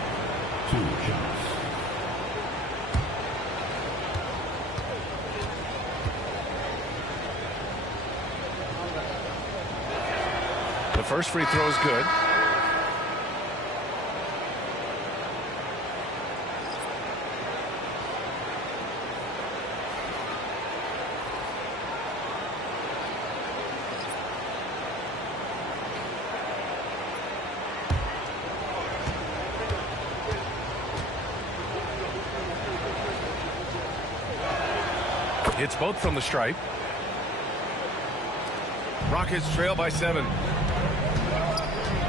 2 shots. The first free throw is good. It's both from the stripe. Rockets trail by 7.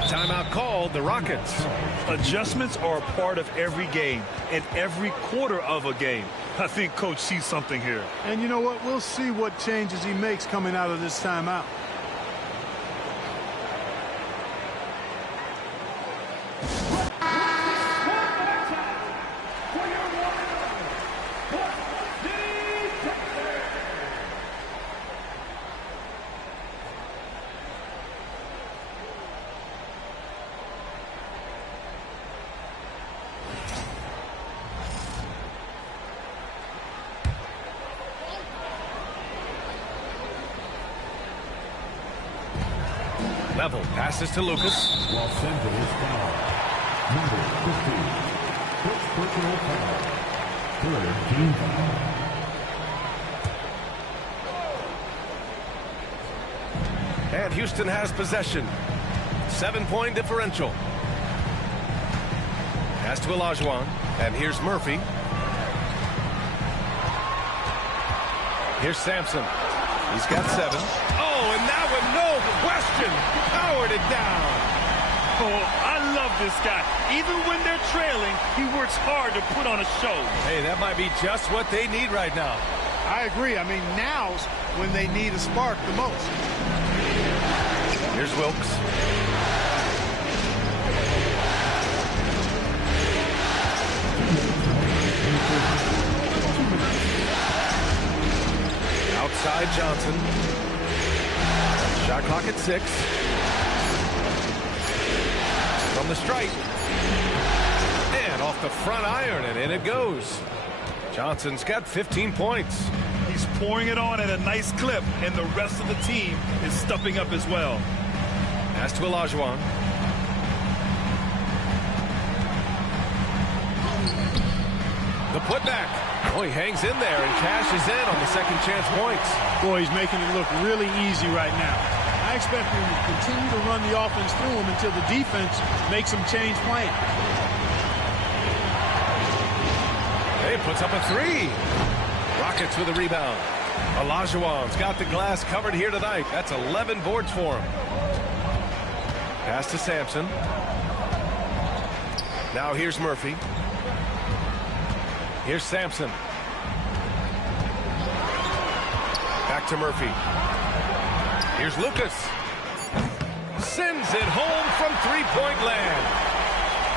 Timeout called. The Rockets. Adjustments are a part of every game and every quarter of a game. I think Coach sees something here. And you know what? We'll see what changes he makes coming out of this timeout. Level passes to Lucas. Los Angeles foul. Number 15. First personal foul. Third team foul. And Houston has possession. 7-point differential. Pass to Olajuwon. And here's Murphy. Here's Sampson. He's got 7. Oh, and that one, no question, powered it down. Oh, I love this guy. Even when they're trailing, he works hard to put on a show. Hey, that might be just what they need right now. I agree. I mean, now's when they need a spark the most. Here's Wilkes. Outside Johnson. Shot clock at 6. From the stripe. And off the front iron, and in it goes. Johnson's got 15 points. He's pouring it on at a nice clip, and the rest of the team is stepping up as well. Pass to Olajuwon. The putback. Oh, he hangs in there and cashes in on the second chance points. Boy, he's making it look really easy right now. I expect him to continue to run the offense through him until the defense makes him change plans. Hey, puts up a 3. Rockets with a rebound. Olajuwon's got the glass covered here tonight. That's 11 boards for him. Pass to Sampson. Now here's Murphy. Here's Sampson. Back to Murphy. Here's Lucas. Sends it home from three-point land.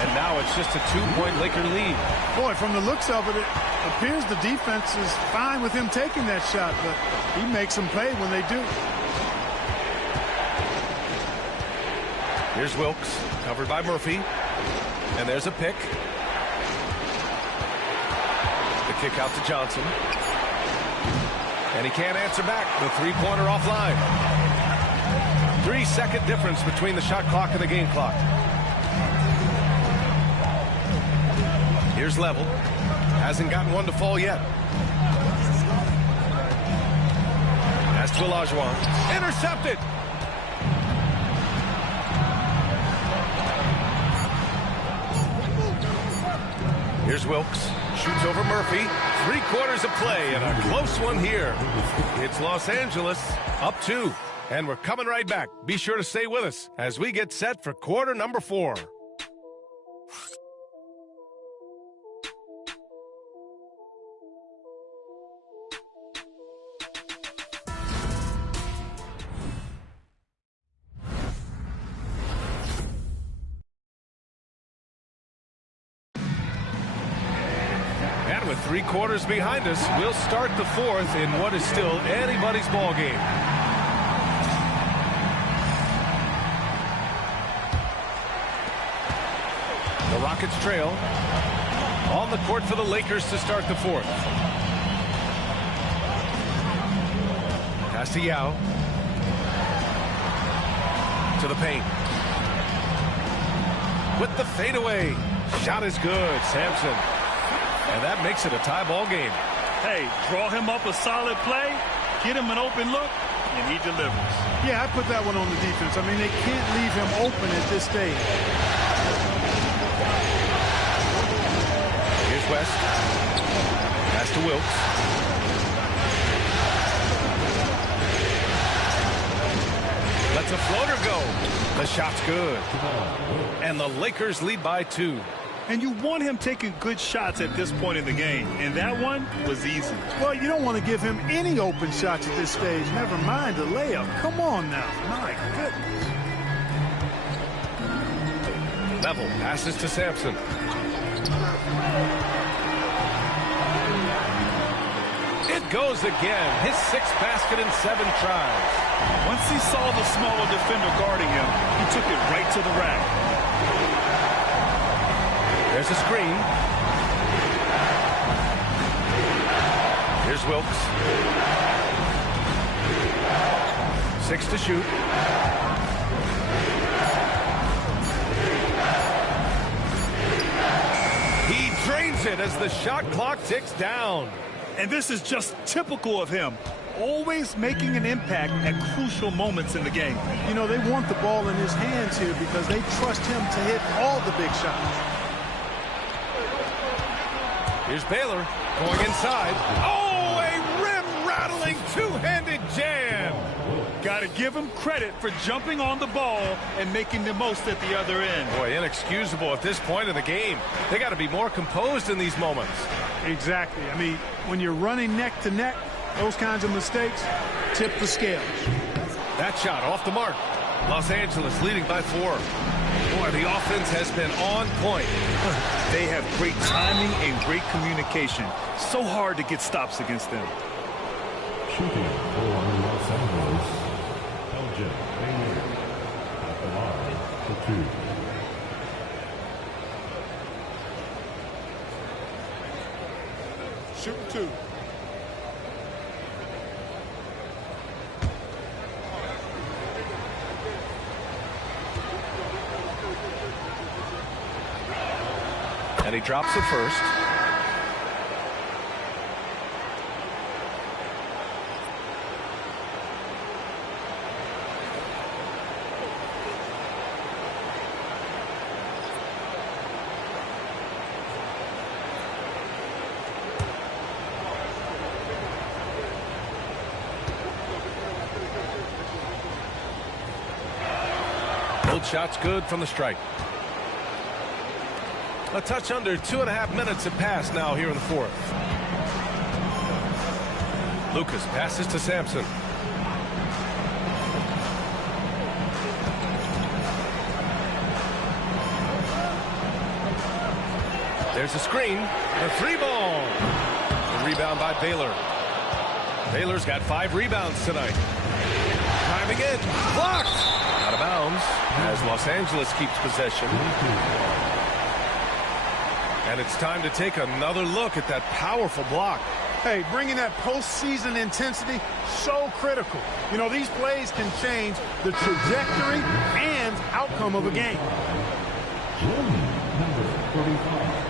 And now it's just a 2-point Laker lead. Boy, from the looks of it, it appears the defense is fine with him taking that shot, but he makes them pay when they do. Here's Wilkes, covered by Murphy. And there's a pick. The kick out to Johnson. And he can't answer back. The three-pointer offline. 3-second difference between the shot clock and the game clock. Here's Level. Hasn't gotten one to fall yet. Pass to Olajuwon. Intercepted. Here's Wilkes. Shoots over Murphy. 3/4 of play and a close one here. It's Los Angeles up 2. And we're coming right back. Be sure to stay with us as we get set for quarter number 4. And with 3/4 behind us, we'll start the 4th in what is still anybody's ball game. The Rockets trail. On the court for the Lakers to start the 4th. Pass to Yao. To the paint. With the fadeaway. Shot is good. Sampson. And that makes it a tie ball game. Hey, draw him up a solid play, get him an open look, and he delivers. Yeah, I put that one on the defense. I mean, they can't leave him open at this stage. Here's West. Pass to Wilkes. Lets a floater go. The shot's good. And the Lakers lead by 2. And you want him taking good shots at this point in the game. And that one was easy. Well, you don't want to give him any open shots at this stage. Never mind the layup. Come on now. My goodness. Level passes to Sampson. It goes again. His 6th basket in 7 tries. Once he saw the smaller defender guarding him, he took it right to the rack. There's a screen. Here's Wilkes. 6 to shoot. scores it as the shot clock ticks down. And this is just typical of him. Always making an impact at crucial moments in the game. You know, they want the ball in his hands here because they trust him to hit all the big shots. Here's Baylor going inside. Oh, a rim-rattling two-handed jam. Got to give him credit for jumping on the ball and making the most at the other end. Boy, inexcusable at this point in the game. They got to be more composed in these moments. Exactly. I mean, when you're running neck to neck, those kinds of mistakes tip the scales. That shot off the mark. Los Angeles leading by 4. Boy, the offense has been on point. They have great timing and great communication. So hard to get stops against them. Shooting for Los Angeles, LJ Baylor at the line for 2. Shooting 2. And he drops it first. Both shots good from the strike. A touch under 2.5 minutes have passed now here in the 4th. Lucas passes to Sampson. There's a screen. The 3-ball. The rebound by Baylor. Baylor's got 5 rebounds tonight. Driving in. Blocked. Out of bounds as Los Angeles keeps possession. And it's time to take another look at that powerful block. Hey, bringing that postseason intensity, so critical. You know, these plays can change the trajectory and outcome of a game. Number 35.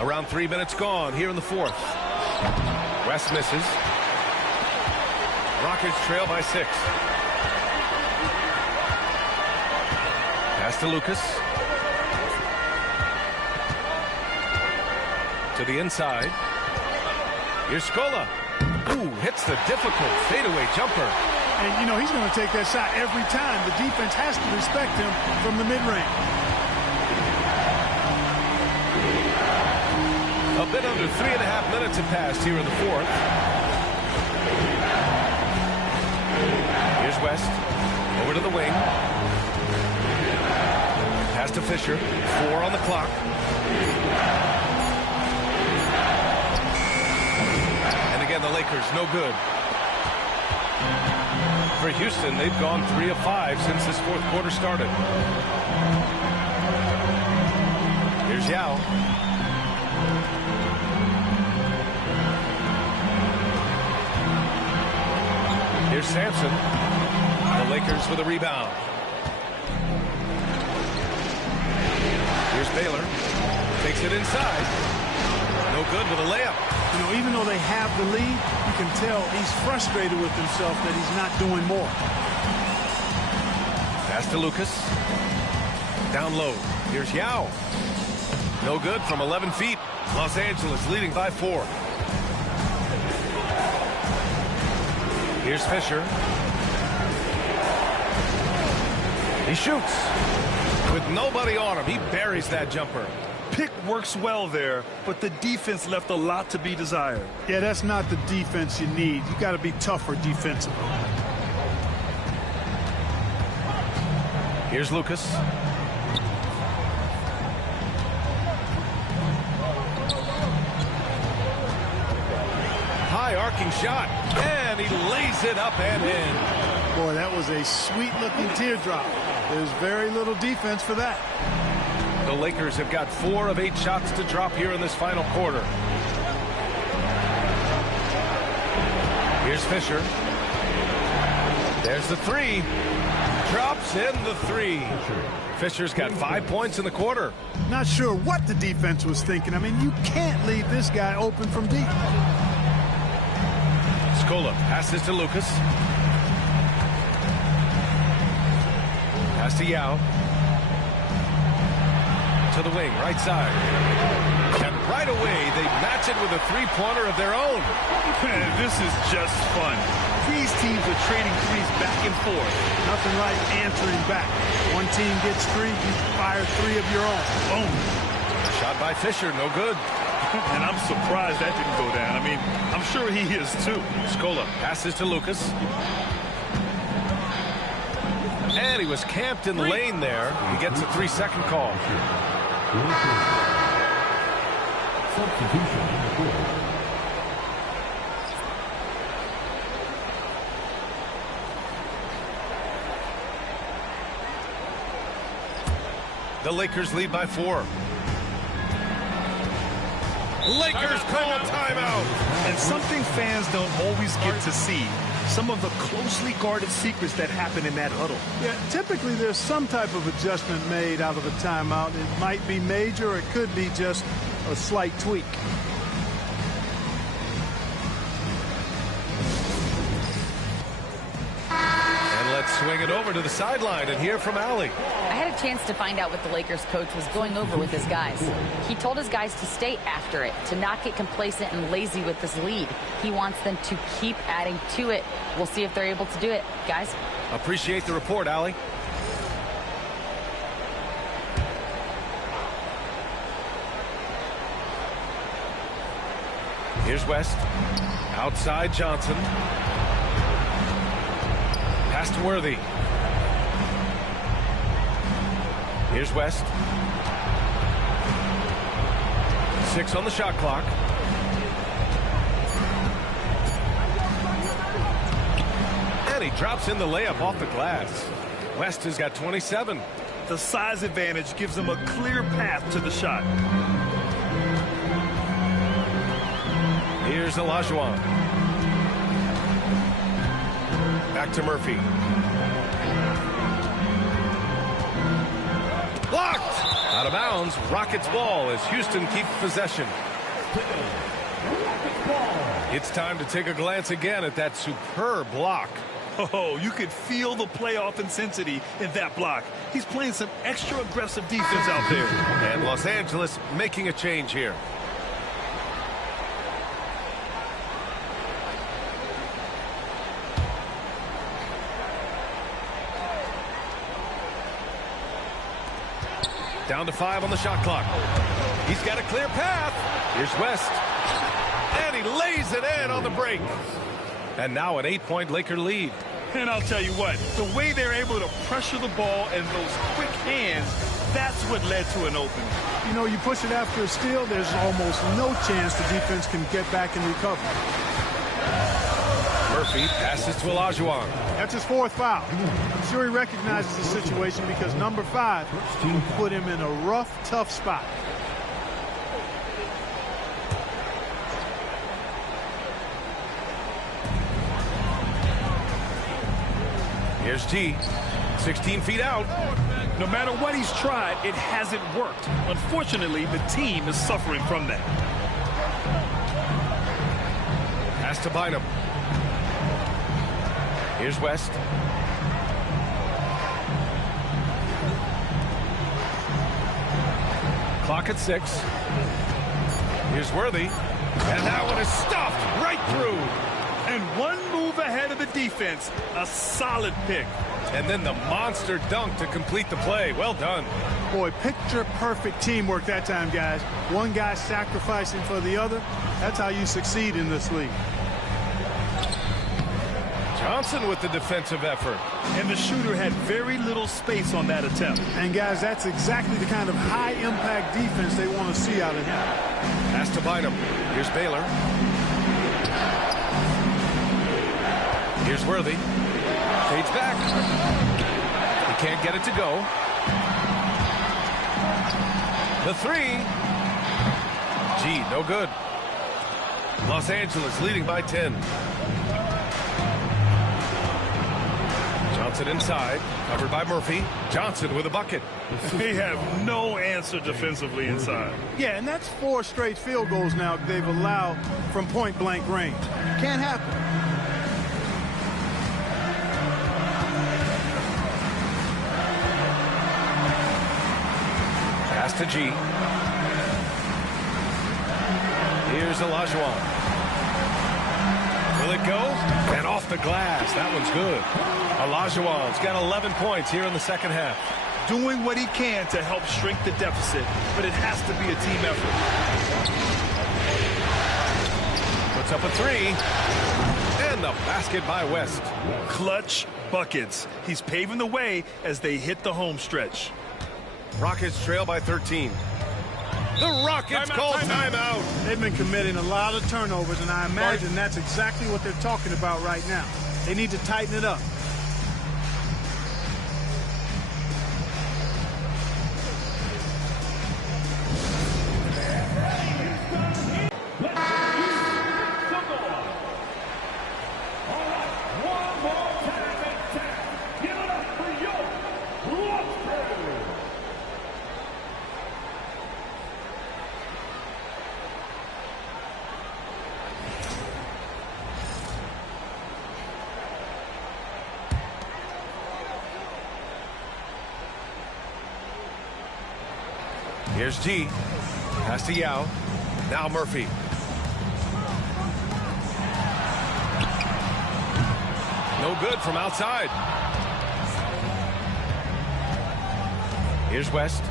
Around 3 minutes gone here in the 4th. West misses. Rockets trail by 6. Pass to Lucas. To the inside. Here's Scola. Ooh, hits the difficult fadeaway jumper. And, you know, he's going to take that shot every time. The defense has to respect him from the mid-range. A bit under 3.5 minutes have passed here in the 4th. Here's West. Over to the wing. Pass to Fisher. 4 on the clock. And again, the Lakers no good. For Houston, they've gone 3 of 5 since this 4th quarter started. Here's Yao. Here's Sampson. The Lakers with a rebound. Here's Baylor. Takes it inside. No good with a layup. You know, even though they have the lead, you can tell he's frustrated with himself that he's not doing more. Pass to Lucas. Down low. Here's Yao. No good from 11 feet. Los Angeles leading by 4. Here's Fisher. He shoots. With nobody on him, he buries that jumper. Pick works well there, but the defense left a lot to be desired. Yeah, that's not the defense you need. You got to be tougher defensively. Here's Lucas. High arcing shot, and he lays it up and in. Boy, that was a sweet-looking teardrop. There's very little defense for that. The Lakers have got 4 of 8 shots to drop here in this final quarter. Here's Fisher. There's the 3. Drops in the 3. Fisher's got 5 points in the quarter. Not sure what the defense was thinking. I mean, you can't leave this guy open from deep. Scola passes to Lucas. Pass to Yao. To the wing, right side. And right away, they match it with a 3-pointer of their own. This is just fun. These teams are trading threes back and forth. Nothing like answering back. One team gets 3, you fire 3 of your own. Boom. Shot by Fisher, no good. And I'm surprised that didn't go down. I mean, I'm sure he is too. Scola passes to Lucas. And he was camped in the lane there. He gets a 3-second call. The Lakers lead by 4. Lakers call timeout. And something fans don't always get to see. Some of the closely guarded secrets that happen in that huddle. Yeah, typically there's some type of adjustment made out of a timeout. It might be major or it could be just a slight tweak. Let's swing it over to the sideline and hear from Allie. I had a chance to find out what the Lakers coach was going over with his guys. He told his guys to stay after it, to not get complacent and lazy with this lead. He wants them to keep adding to it. We'll see if they're able to do it, guys. Appreciate the report, Allie. Here's West. Outside Johnson. Pass to Worthy. Here's West. 6 on the shot clock. And he drops in the layup off the glass. West has got 27. The size advantage gives him a clear path to the shot. Here's Olajuwon. Back to Murphy. Blocked! Out of bounds. Rockets ball as Houston keeps possession. It's time to take a glance again at that superb block. Oh, you could feel the playoff intensity in that block. He's playing some extra aggressive defense out there. And Los Angeles making a change here. Down to 5 on the shot clock. He's got a clear path. Here's West. And he lays it in on the break. And now an 8-point Laker lead. And I'll tell you what, the way they're able to pressure the ball and those quick hands, that's what led to an opening. You know, you push it after a steal, there's almost no chance the defense can get back and recover. Murphy passes to Olajuwon. That's his 4th foul. I'm sure he recognizes the situation because number 5 put him in a rough, tough spot. Here's G. 16 feet out. No matter what he's tried, it hasn't worked. Unfortunately, the team is suffering from that. Pass to Bynum. Here's West. Clock at 6. Here's Worthy. And that one is stuffed right through. And one move ahead of the defense. A solid pick. And then the monster dunk to complete the play. Well done. Boy, picture-perfect teamwork that time, guys. One guy sacrificing for the other. That's how you succeed in this league. Johnson with the defensive effort. And the shooter had very little space on that attempt. And, guys, that's exactly the kind of high-impact defense they want to see out of him. Pass to Bynum. Here's Baylor. Here's Worthy. Fades back. He can't get it to go. The three. G, no good. Los Angeles leading by 10. Johnson inside, covered by Murphy. Johnson with a bucket. They have no answer defensively inside. Yeah, and that's 4 straight field goals now they've allowed from point-blank range. Can't happen. Pass to G. Here's Olajuwon. Will it go? And off the glass. That one's good. Olajuwon's got 11 points here in the second half. Doing what he can to help shrink the deficit, but it has to be a team effort. Puts up a three. And the basket by West. Clutch buckets. He's paving the way as they hit the home stretch. Rockets trail by 13. The Rockets call timeout. They've been committing a lot of turnovers, and I imagine that's exactly what they're talking about right now. They need to tighten it up. Here's G. Pass to Yao. Now Murphy. No good from outside. Here's West.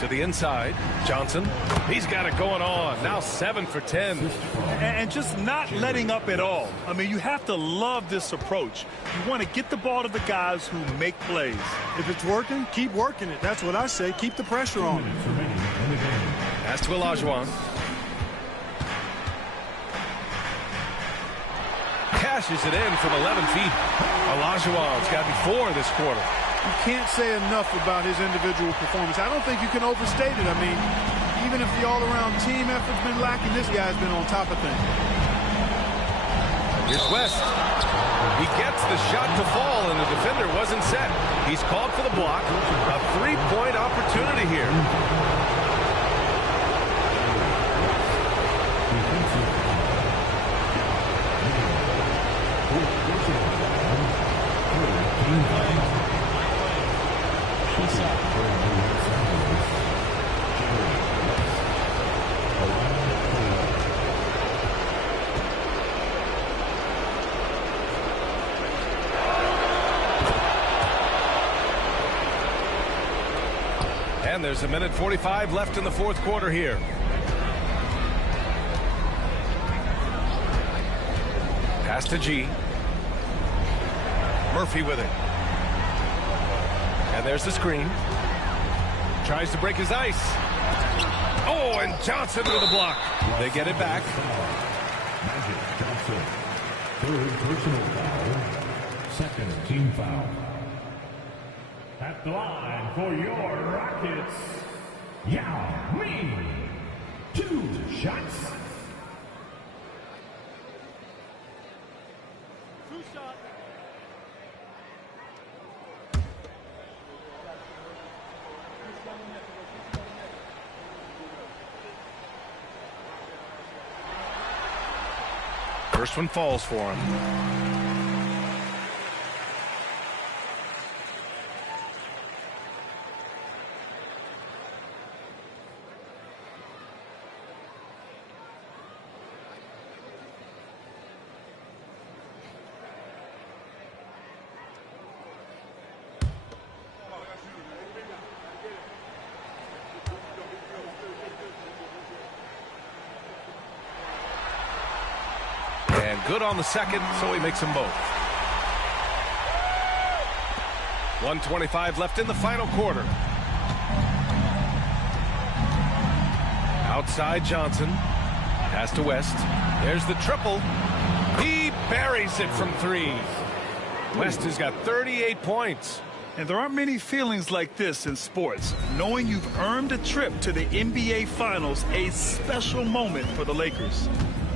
To the inside, Johnson. He's got it going on. Now 7 for 10. And just not letting up at all. I mean, you have to love this approach. You want to get the ball to the guys who make plays. If it's working, keep working it. That's what I say. Keep the pressure on. Pass to Olajuwon. Cashes it in from 11 feet. Olajuwon's got 4 this quarter. You can't say enough about his individual performance. I don't think you can overstate it. I mean, even if the all-around team effort's been lacking, this guy's been on top of things. Here's West. He gets the shot to fall, and the defender wasn't set. He's called for the block. A 3-point opportunity here. And there's a minute 45 left in the fourth quarter here. Pass to G. Murphy with it. And there's the screen. Tries to break his ice. Oh, and Johnson with a block. They get it back. Magic Johnson. Third personal foul. Second team foul. At the line for your Rockets, Yao Ming. 2 shots. 2 shots. First one falls for him. And good on the second, so he makes them both. 1:25 left in the final quarter. Outside Johnson. Pass to West. There's the triple. He buries it from 3. West has got 38 points. And there aren't many feelings like this in sports. Knowing you've earned a trip to the NBA Finals, a special moment for the Lakers.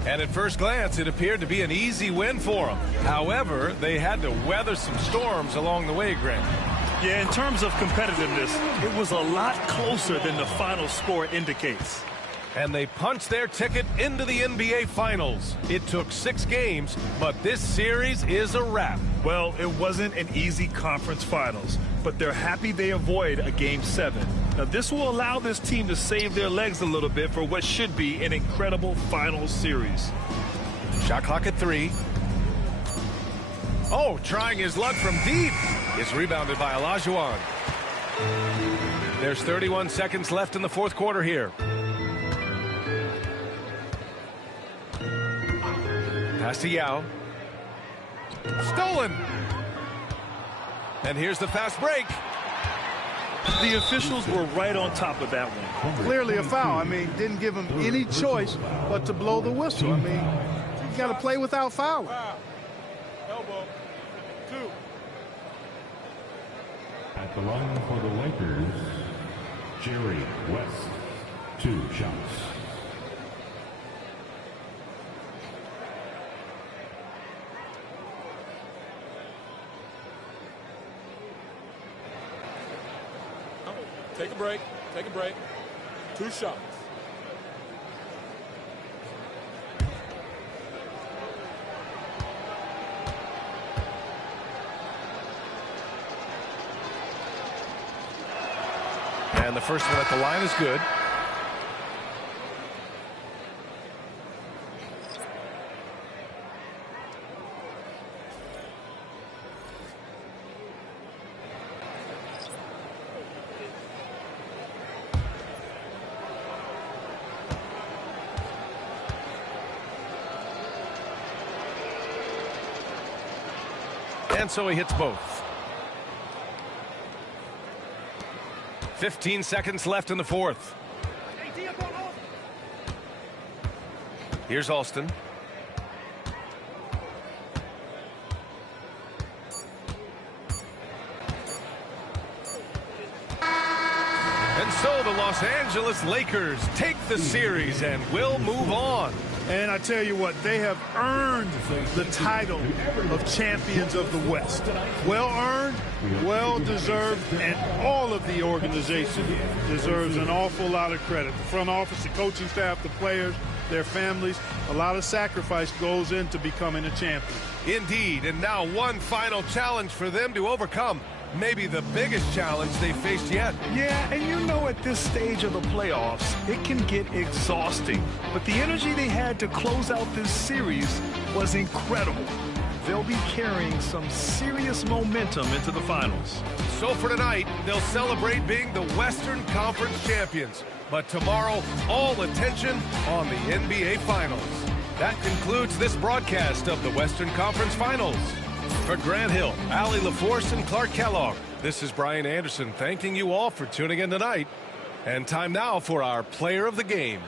And at first glance, it appeared to be an easy win for them. However, they had to weather some storms along the way, Grant. Yeah, in terms of competitiveness, it was a lot closer than the final score indicates. And they punched their ticket into the NBA Finals. It took 6 games, but this series is a wrap. Well, it wasn't an easy conference finals, but they're happy they avoid a Game 7. Now, this will allow this team to save their legs a little bit for what should be an incredible finals series. Shot clock at 3. Oh, trying his luck from deep. It's rebounded by Olajuwon. There's 31 seconds left in the fourth quarter here. Pass to Yao. Stolen. And here's the fast break. The officials were right on top of that one. Clearly a foul. I mean, didn't give him any choice but to blow the whistle. I mean, you got to play without fouling. Elbow. 2. At the line for the Lakers, Jerry West. 2 shots. Take a break. Take a break. 2 shots. And the first one at the line is good. And so he hits both. 15 seconds left in the fourth. Here's Alston. And so the Los Angeles Lakers take the series and will move on. And I tell you what, they have earned the title of champions of the West. Well earned, well deserved, and all of the organization deserves an awful lot of credit. The front office, the coaching staff, the players, their families, a lot of sacrifice goes into becoming a champion. Indeed, and now one final challenge for them to overcome. Maybe the biggest challenge they faced yet. Yeah, and you know at this stage of the playoffs, it can get exhausting. But the energy they had to close out this series was incredible. They'll be carrying some serious momentum into the finals. So for tonight, they'll celebrate being the Western Conference champions. But tomorrow, all attention on the NBA Finals. That concludes this broadcast of the Western Conference Finals. For Grant Hill, Allie LaForce, and Clark Kellogg, this is Brian Anderson thanking you all for tuning in tonight. And time now for our player of the game.